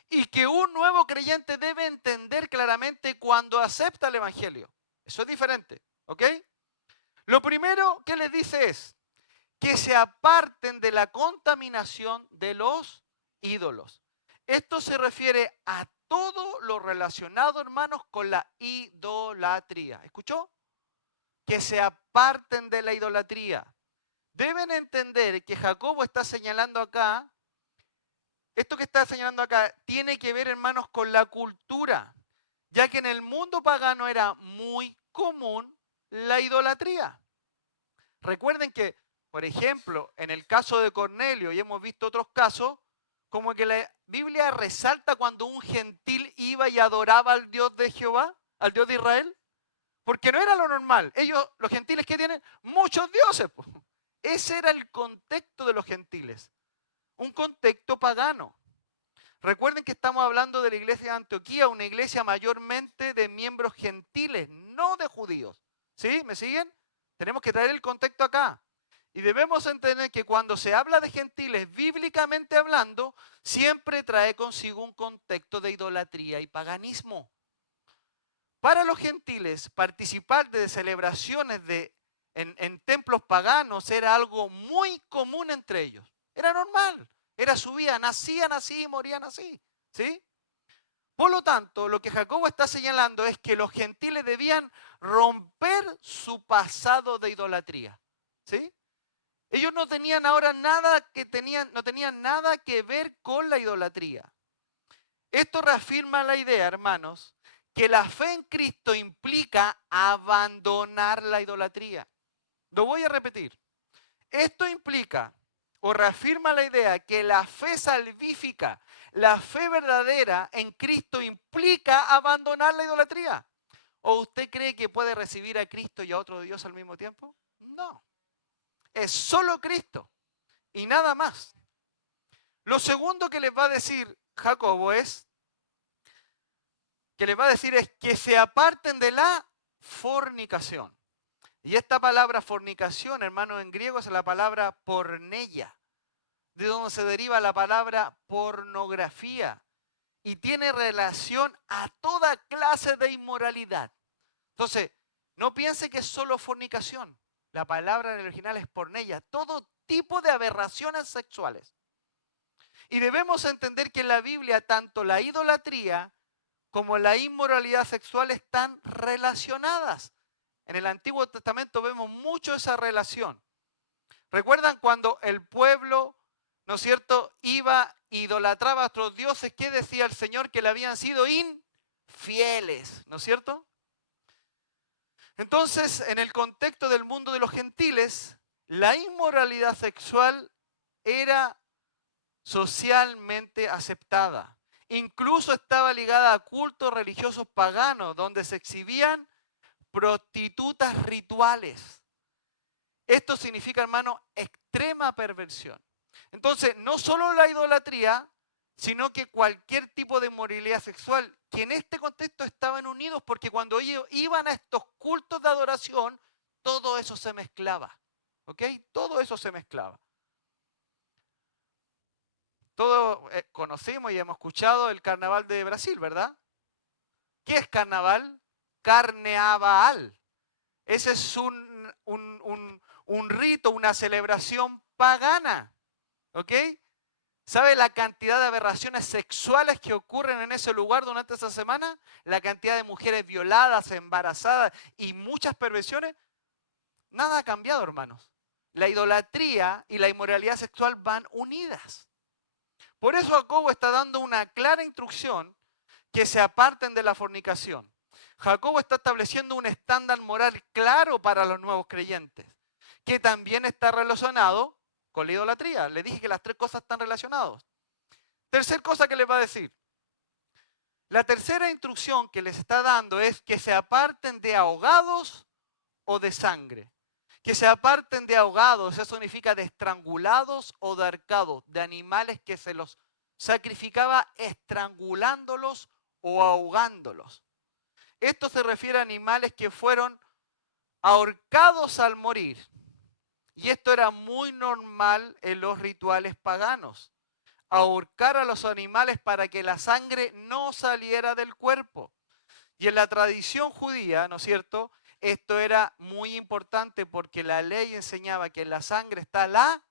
y que un nuevo creyente debe entender claramente cuando acepta el Evangelio. Eso es diferente, ¿ok? Lo primero que les dice es que se aparten de la contaminación de los ídolos. Esto se refiere a todo lo relacionado, hermanos, con la idolatría. ¿Escuchó? Que se aparten de la idolatría. Deben entender que Jacobo está señalando acá, esto que está señalando acá tiene que ver, hermanos, con la cultura, ya que en el mundo pagano era muy común la idolatría. Recuerden que, por ejemplo, en el caso de Cornelio, y hemos visto otros casos, como que la Biblia resalta cuando un gentil iba y adoraba al Dios de Jehová, al Dios de Israel, porque no era lo normal. Ellos, los gentiles, que tienen muchos dioses. Ese era el contexto de los gentiles, un contexto pagano. Recuerden que estamos hablando de la iglesia de Antioquía, una iglesia mayormente de miembros gentiles, no de judíos. ¿Sí? ¿Me siguen? Tenemos que traer el contexto acá. Y debemos entender que cuando se habla de gentiles, bíblicamente hablando, siempre trae consigo un contexto de idolatría y paganismo. Para los gentiles, participar de celebraciones en templos paganos era algo muy común entre ellos. Era normal, era su vida, nacían así y morían así. ¿Sí? Por lo tanto, lo que Jacobo está señalando es que los gentiles debían romper su pasado de idolatría. ¿Sí? Ellos no tenían ahora no tenían nada que ver con la idolatría. Esto reafirma la idea, hermanos, que la fe en Cristo implica abandonar la idolatría. Lo voy a repetir. Esto implica o reafirma la idea que la fe salvífica, la fe verdadera en Cristo implica abandonar la idolatría. ¿O usted cree que puede recibir a Cristo y a otro Dios al mismo tiempo? No. Es solo Cristo y nada más. Lo segundo que les va a decir Jacobo es que se aparten de la fornicación. Y esta palabra fornicación, hermano, en griego es la palabra porneia, de donde se deriva la palabra pornografía y tiene relación a toda clase de inmoralidad. Entonces, no piense que es solo fornicación. La palabra en el original es porneia, todo tipo de aberraciones sexuales. Y debemos entender que en la Biblia tanto la idolatría como la inmoralidad sexual están relacionadas. En el Antiguo Testamento vemos mucho esa relación. ¿Recuerdan cuando el pueblo, ¿no es cierto?, iba e idolatraba a otros dioses? ¿Qué decía el Señor? Que le habían sido infieles, ¿no es cierto? Entonces, en el contexto del mundo de los gentiles, la inmoralidad sexual era socialmente aceptada. Incluso estaba ligada a cultos religiosos paganos, donde se exhibían prostitutas rituales. Esto significa, hermano, extrema perversión. Entonces, no solo la idolatría, sino que cualquier tipo de inmoralidad sexual, que en este contexto estaban unidos, porque cuando ellos iban a estos cultos de adoración, todo eso se mezclaba. ¿Ok? Todo eso se mezclaba. Todos conocemos y hemos escuchado el carnaval de Brasil, ¿verdad? ¿Qué es carnaval? Carneaval. Ese es un rito, una celebración pagana. ¿Ok? ¿Sabe la cantidad de aberraciones sexuales que ocurren en ese lugar durante esa semana? La cantidad de mujeres violadas, embarazadas y muchas perversiones. Nada ha cambiado, hermanos. La idolatría y la inmoralidad sexual van unidas. Por eso Jacobo está dando una clara instrucción que se aparten de la fornicación. Jacobo está estableciendo un estándar moral claro para los nuevos creyentes, que también está relacionado con la idolatría. Le dije que las tres cosas están relacionadas. Tercer cosa que les va a decir. La tercera instrucción que les está dando es que se aparten de ahogados o de sangre. Que se aparten de ahogados, eso significa de estrangulados o de ahorcados, de animales que se los sacrificaba estrangulándolos o ahogándolos. Esto se refiere a animales que fueron ahorcados al morir. Y esto era muy normal en los rituales paganos. Ahorcar a los animales para que la sangre no saliera del cuerpo. Y en la tradición judía, ¿no es cierto?, esto era muy importante porque la ley enseñaba que en la sangre está la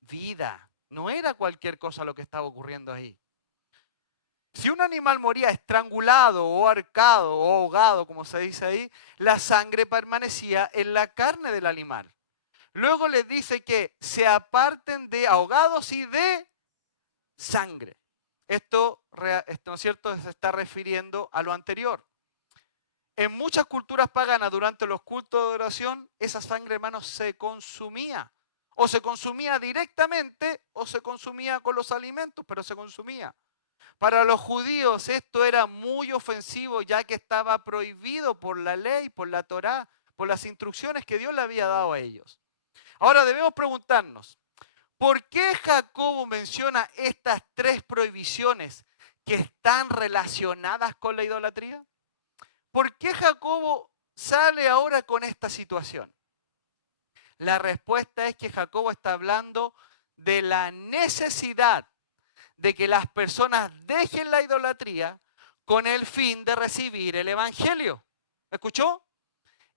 vida. No era cualquier cosa lo que estaba ocurriendo ahí. Si un animal moría estrangulado o ahorcado o ahogado, como se dice ahí, la sangre permanecía en la carne del animal. Luego les dice que se aparten de ahogados y de sangre. Esto, ¿no es cierto?, se está refiriendo a lo anterior. En muchas culturas paganas, durante los cultos de oración, esa sangre, hermanos, se consumía. O se consumía directamente o se consumía con los alimentos, pero se consumía. Para los judíos esto era muy ofensivo, ya que estaba prohibido por la ley, por la Torá, por las instrucciones que Dios le había dado a ellos. Ahora debemos preguntarnos, ¿por qué Jacobo menciona estas tres prohibiciones que están relacionadas con la idolatría? ¿Por qué Jacobo sale ahora con esta situación? La respuesta es que Jacobo está hablando de la necesidad de que las personas dejen la idolatría con el fin de recibir el evangelio. ¿Me escuchó?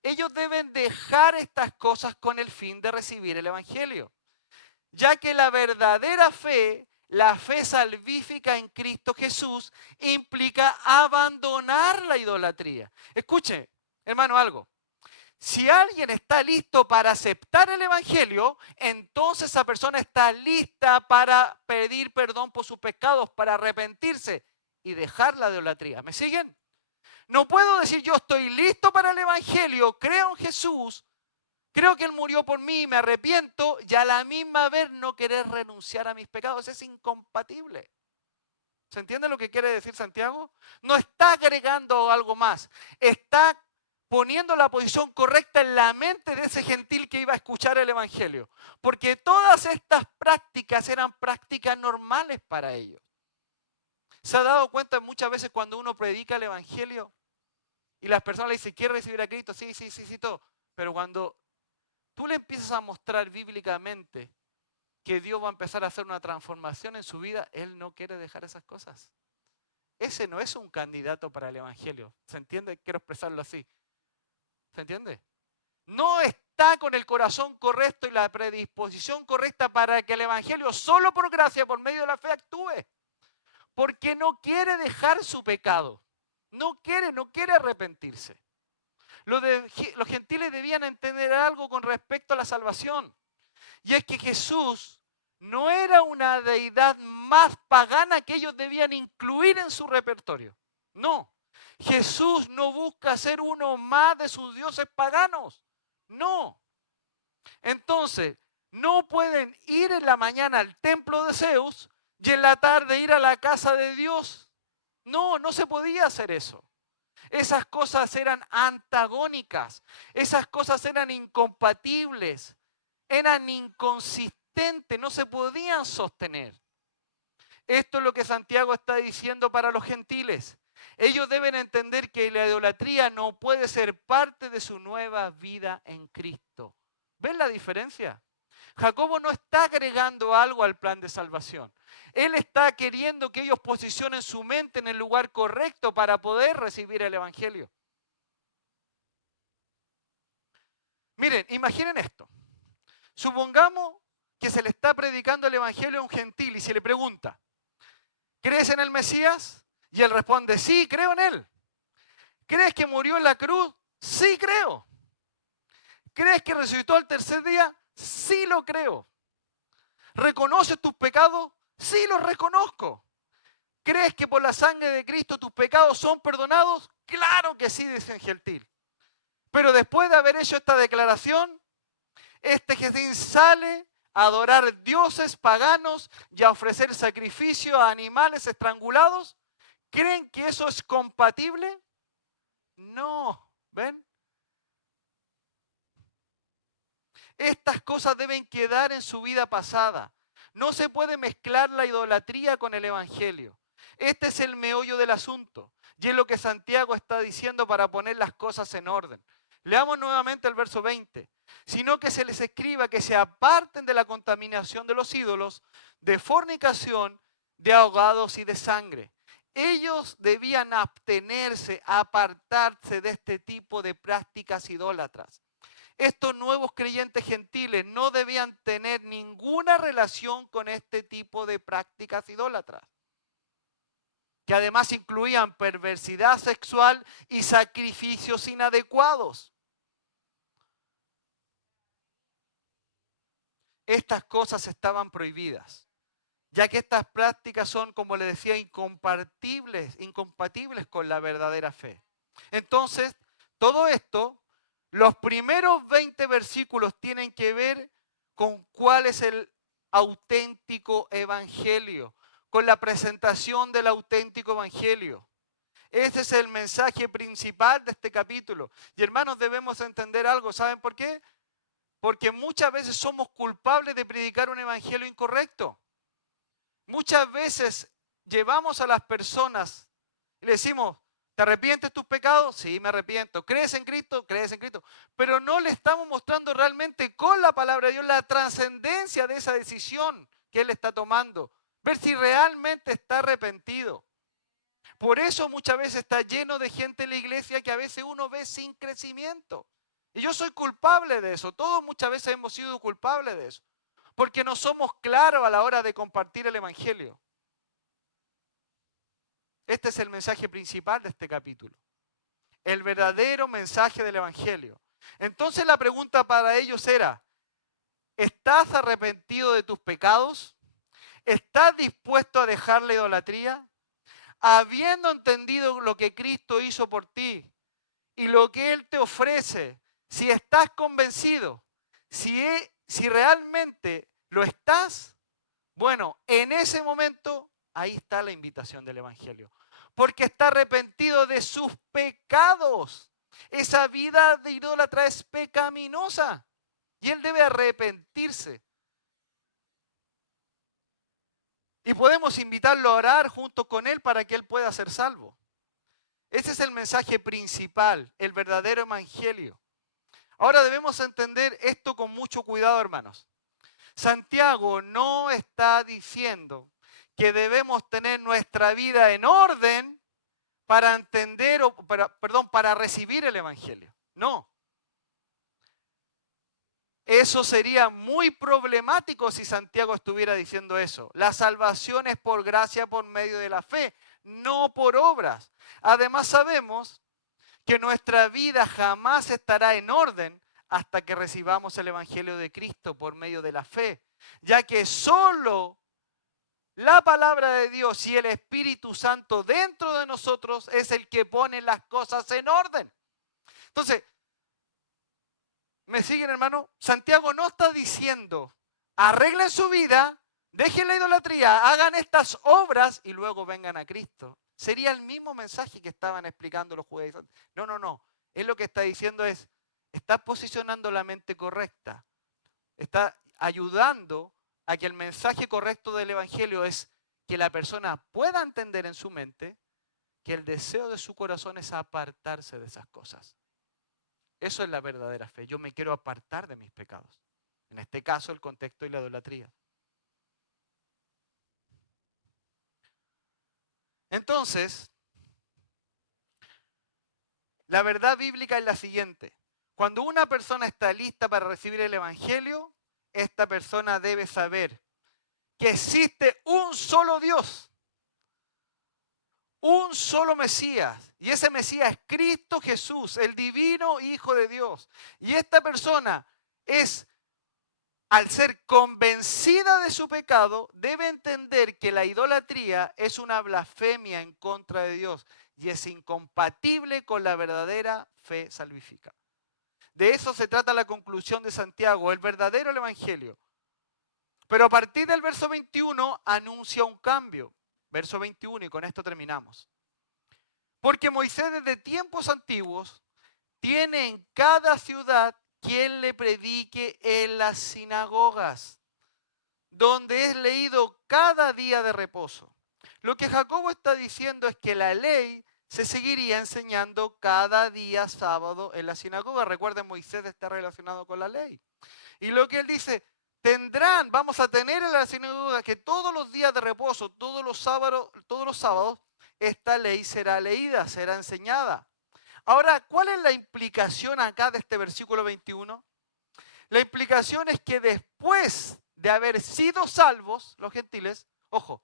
Ellos deben dejar estas cosas con el fin de recibir el evangelio, ya que la verdadera fe, la fe salvífica en Cristo Jesús, implica abandonar la idolatría. Escuche, hermano, algo. Si alguien está listo para aceptar el evangelio, entonces esa persona está lista para pedir perdón por sus pecados, para arrepentirse y dejar la idolatría. ¿Me siguen? No puedo decir yo estoy listo para el evangelio, creo en Jesús, creo que Él murió por mí, me arrepiento y a la misma vez no querer renunciar a mis pecados. Es incompatible. ¿Se entiende lo que quiere decir Santiago? No está agregando algo más. Está poniendo la posición correcta en la mente de ese gentil que iba a escuchar el evangelio. Porque todas estas prácticas eran prácticas normales para ellos. ¿Se ha dado cuenta muchas veces cuando uno predica el evangelio y las personas le dicen, ¿quiere recibir a Cristo? Sí, sí, sí, sí, todo. Pero cuando tú le empiezas a mostrar bíblicamente que Dios va a empezar a hacer una transformación en su vida, Él no quiere dejar esas cosas. Ese no es un candidato para el evangelio. ¿Se entiende? Quiero expresarlo así. ¿Se entiende? No está con el corazón correcto y la predisposición correcta para que el evangelio solo por gracia, por medio de la fe, actúe. Porque no quiere dejar su pecado. No quiere arrepentirse. Los gentiles debían entender algo con respecto a la salvación. Y es que Jesús no era una deidad más pagana que ellos debían incluir en su repertorio. No. Jesús no busca ser uno más de sus dioses paganos. No. Entonces, no pueden ir en la mañana al templo de Zeus y en la tarde ir a la casa de Dios. No, no se podía hacer eso. Esas cosas eran antagónicas. Esas cosas eran incompatibles. Eran inconsistentes, no se podían sostener. Esto es lo que Santiago está diciendo para los gentiles. Ellos deben entender que la idolatría no puede ser parte de su nueva vida en Cristo. ¿Ven la diferencia? Jacobo no está agregando algo al plan de salvación. Él está queriendo que ellos posicionen su mente en el lugar correcto para poder recibir el evangelio. Miren, imaginen esto. Supongamos que se le está predicando el evangelio a un gentil y se le pregunta, ¿crees en el Mesías? Y él responde, sí, creo en él. ¿Crees que murió en la cruz? Sí, creo. ¿Crees que resucitó al tercer día? Sí, lo creo. ¿Reconoces tus pecados? Sí, los reconozco. ¿Crees que por la sangre de Cristo tus pecados son perdonados? Claro que sí, dice el gentil. Pero después de haber hecho esta declaración, este gentil sale a adorar dioses paganos y a ofrecer sacrificio a animales estrangulados. ¿Creen que eso es compatible? No, ¿ven? Estas cosas deben quedar en su vida pasada. No se puede mezclar la idolatría con el evangelio. Este es el meollo del asunto. Y es lo que Santiago está diciendo para poner las cosas en orden. Leamos nuevamente el verso 20. Sino que se les escriba que se aparten de la contaminación de los ídolos, de fornicación, de ahogados y de sangre. Ellos debían abstenerse, apartarse de este tipo de prácticas idólatras. Estos nuevos creyentes gentiles no debían tener ninguna relación con este tipo de prácticas idólatras, que además incluían perversidad sexual y sacrificios inadecuados. Estas cosas estaban prohibidas, ya que estas prácticas son, como le decía, incompatibles con la verdadera fe. Entonces, todo esto, los primeros 20 versículos tienen que ver con cuál es el auténtico evangelio, con la presentación del auténtico evangelio. Ese es el mensaje principal de este capítulo. Y hermanos, debemos entender algo. ¿Saben por qué? Porque muchas veces somos culpables de predicar un evangelio incorrecto. Muchas veces llevamos a las personas y le decimos, ¿te arrepientes de tus pecados? Sí, me arrepiento. ¿Crees en Cristo? ¿Crees en Cristo? Pero no le estamos mostrando realmente con la palabra de Dios la trascendencia de esa decisión que él está tomando. Ver si realmente está arrepentido. Por eso muchas veces está lleno de gente en la iglesia que a veces uno ve sin crecimiento. Y yo soy culpable de eso. Todos muchas veces hemos sido culpables de eso. Porque no somos claros a la hora de compartir el evangelio. Este es el mensaje principal de este capítulo. El verdadero mensaje del evangelio. Entonces la pregunta para ellos era, ¿estás arrepentido de tus pecados? ¿Estás dispuesto a dejar la idolatría? Habiendo entendido lo que Cristo hizo por ti y lo que Él te ofrece, si estás convencido, si realmente lo estás, bueno, en ese momento ahí está la invitación del evangelio. Porque está arrepentido de sus pecados. Esa vida de idólatra es pecaminosa y él debe arrepentirse. Y podemos invitarlo a orar junto con él para que él pueda ser salvo. Ese es el mensaje principal, el verdadero evangelio. Ahora debemos entender esto con mucho cuidado, hermanos. Santiago no está diciendo que debemos tener nuestra vida en orden para entender, para recibir el evangelio. No. Eso sería muy problemático si Santiago estuviera diciendo eso. La salvación es por gracia, por medio de la fe, no por obras. Además sabemos que nuestra vida jamás estará en orden hasta que recibamos el evangelio de Cristo por medio de la fe, ya que solo la palabra de Dios y el Espíritu Santo dentro de nosotros es el que pone las cosas en orden. Entonces, ¿me siguen, hermano? Santiago no está diciendo, arreglen su vida, dejen la idolatría, hagan estas obras y luego vengan a Cristo. Sería el mismo mensaje que estaban explicando los judaizantes. No. Él lo que está diciendo es, está posicionando la mente correcta. Está ayudando a que el mensaje correcto del evangelio es que la persona pueda entender en su mente que el deseo de su corazón es apartarse de esas cosas. Eso es la verdadera fe. Yo me quiero apartar de mis pecados. En este caso, el contexto y la idolatría. Entonces, la verdad bíblica es la siguiente. Cuando una persona está lista para recibir el evangelio, esta persona debe saber que existe un solo Dios, un solo Mesías, y ese Mesías es Cristo Jesús, el divino Hijo de Dios. Y esta persona es, al ser convencida de su pecado, debe entender que la idolatría es una blasfemia en contra de Dios y es incompatible con la verdadera fe salvífica. De eso se trata la conclusión de Santiago, el verdadero evangelio. Pero a partir del verso 21 anuncia un cambio. Verso 21, y con esto terminamos. Porque Moisés desde tiempos antiguos tiene en cada ciudad quien le predique en las sinagogas, donde es leído cada día de reposo. Lo que Jacobo está diciendo es que la ley se seguiría enseñando cada día sábado en la sinagoga. Recuerden, Moisés está relacionado con la ley. Y lo que él dice, vamos a tener en la sinagoga que todos los días de reposo, todos los sábados, esta ley será leída, será enseñada. Ahora, ¿cuál es la implicación acá de este versículo 21? La implicación es que después de haber sido salvos, los gentiles, ojo,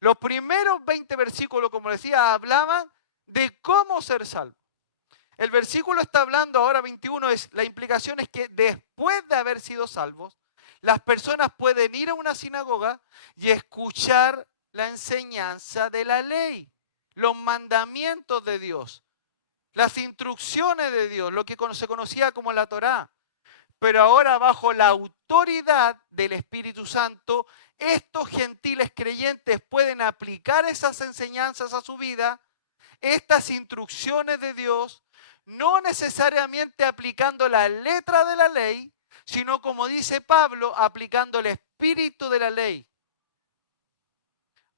los primeros 20 versículos, como decía, hablaban de cómo ser salvos. El versículo está hablando ahora 21, la implicación es que después de haber sido salvos, las personas pueden ir a una sinagoga y escuchar la enseñanza de la ley, los mandamientos de Dios, las instrucciones de Dios, lo que se conocía como la Torá. Pero ahora bajo la autoridad del Espíritu Santo, estos gentiles creyentes pueden aplicar esas enseñanzas a su vida, estas instrucciones de Dios, no necesariamente aplicando la letra de la ley, sino como dice Pablo, aplicando el espíritu de la ley.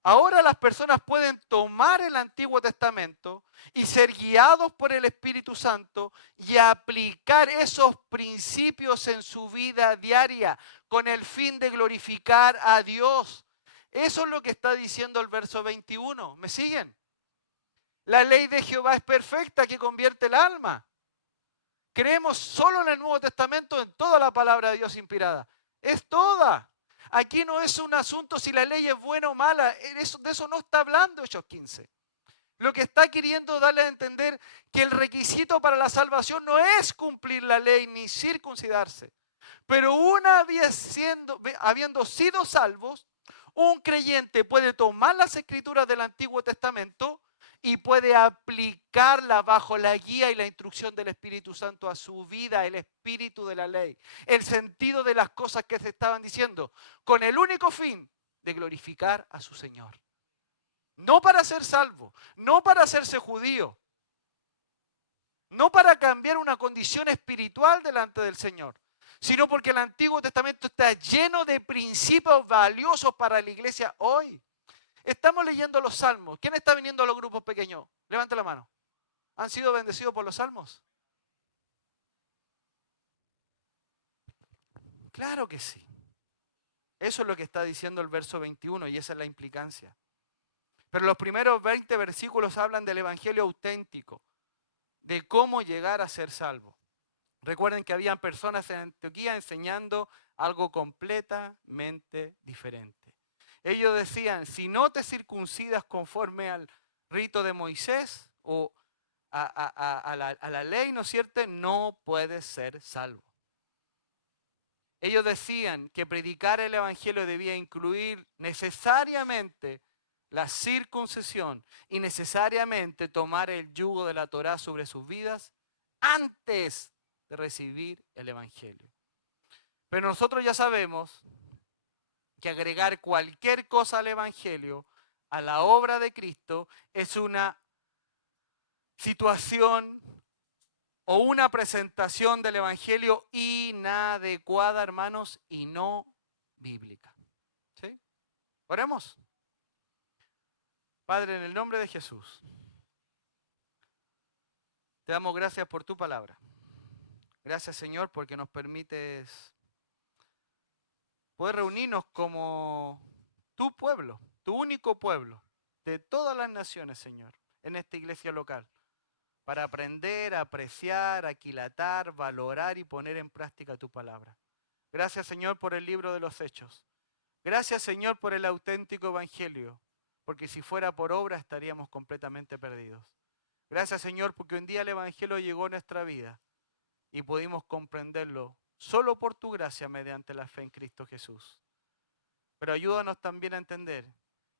Ahora las personas pueden tomar el Antiguo Testamento y ser guiados por el Espíritu Santo y aplicar esos principios en su vida diaria con el fin de glorificar a Dios. Eso es lo que está diciendo el verso 21. ¿Me siguen? La ley de Jehová es perfecta, que convierte el alma. Creemos solo en el Nuevo Testamento, en toda la palabra de Dios inspirada. Es toda. Aquí no es un asunto si la ley es buena o mala. De eso no está hablando Hechos 15. Lo que está queriendo darle a entender que el requisito para la salvación no es cumplir la ley ni circuncidarse. Pero habiendo sido salvos, un creyente puede tomar las escrituras del Antiguo Testamento y puede aplicarla bajo la guía y la instrucción del Espíritu Santo a su vida, el espíritu de la ley, el sentido de las cosas que se estaban diciendo, con el único fin de glorificar a su Señor. No para ser salvo, no para hacerse judío, no para cambiar una condición espiritual delante del Señor, sino porque el Antiguo Testamento está lleno de principios valiosos para la iglesia hoy. Estamos leyendo los salmos. ¿Quién está viniendo a los grupos pequeños? Levante la mano. ¿Han sido bendecidos por los salmos? Claro que sí. Eso es lo que está diciendo el verso 21 y esa es la implicancia. Pero los primeros 20 versículos hablan del evangelio auténtico, de cómo llegar a ser salvo. Recuerden que habían personas en Antioquía enseñando algo completamente diferente. Ellos decían, si no te circuncidas conforme al rito de Moisés o a la ley, ¿no es cierto?, no puedes ser salvo. Ellos decían que predicar el evangelio debía incluir necesariamente la circuncisión y necesariamente tomar el yugo de la Torá sobre sus vidas antes de recibir el evangelio. Pero nosotros ya sabemos que agregar cualquier cosa al evangelio, a la obra de Cristo, es una situación o una presentación del evangelio inadecuada, hermanos, y no bíblica. ¿Sí? Oremos. Padre, en el nombre de Jesús, te damos gracias por tu palabra. Gracias, Señor, porque nos permites poder reunirnos como tu pueblo, tu único pueblo, de todas las naciones, Señor, en esta iglesia local, para aprender, apreciar, aquilatar, valorar y poner en práctica tu palabra. Gracias, Señor, por el libro de los Hechos. Gracias, Señor, por el auténtico evangelio, porque si fuera por obra estaríamos completamente perdidos. Gracias, Señor, porque un día el evangelio llegó a nuestra vida y pudimos comprenderlo solo por tu gracia mediante la fe en Cristo Jesús. Pero ayúdanos también a entender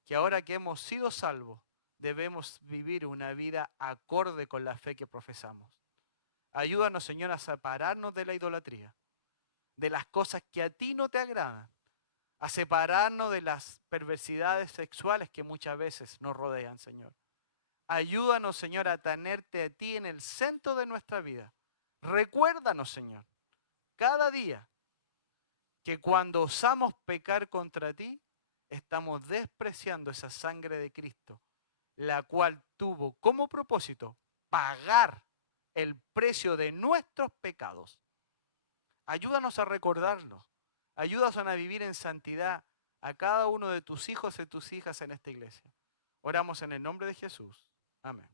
que ahora que hemos sido salvos, debemos vivir una vida acorde con la fe que profesamos. Ayúdanos, Señor, a separarnos de la idolatría, de las cosas que a ti no te agradan, a separarnos de las perversidades sexuales que muchas veces nos rodean, Señor. Ayúdanos, Señor, a tenerte a ti en el centro de nuestra vida. Recuérdanos, Señor, cada día que cuando osamos pecar contra ti, estamos despreciando esa sangre de Cristo, la cual tuvo como propósito pagar el precio de nuestros pecados. Ayúdanos a recordarlo. Ayúdanos a vivir en santidad a cada uno de tus hijos y tus hijas en esta iglesia. Oramos en el nombre de Jesús. Amén.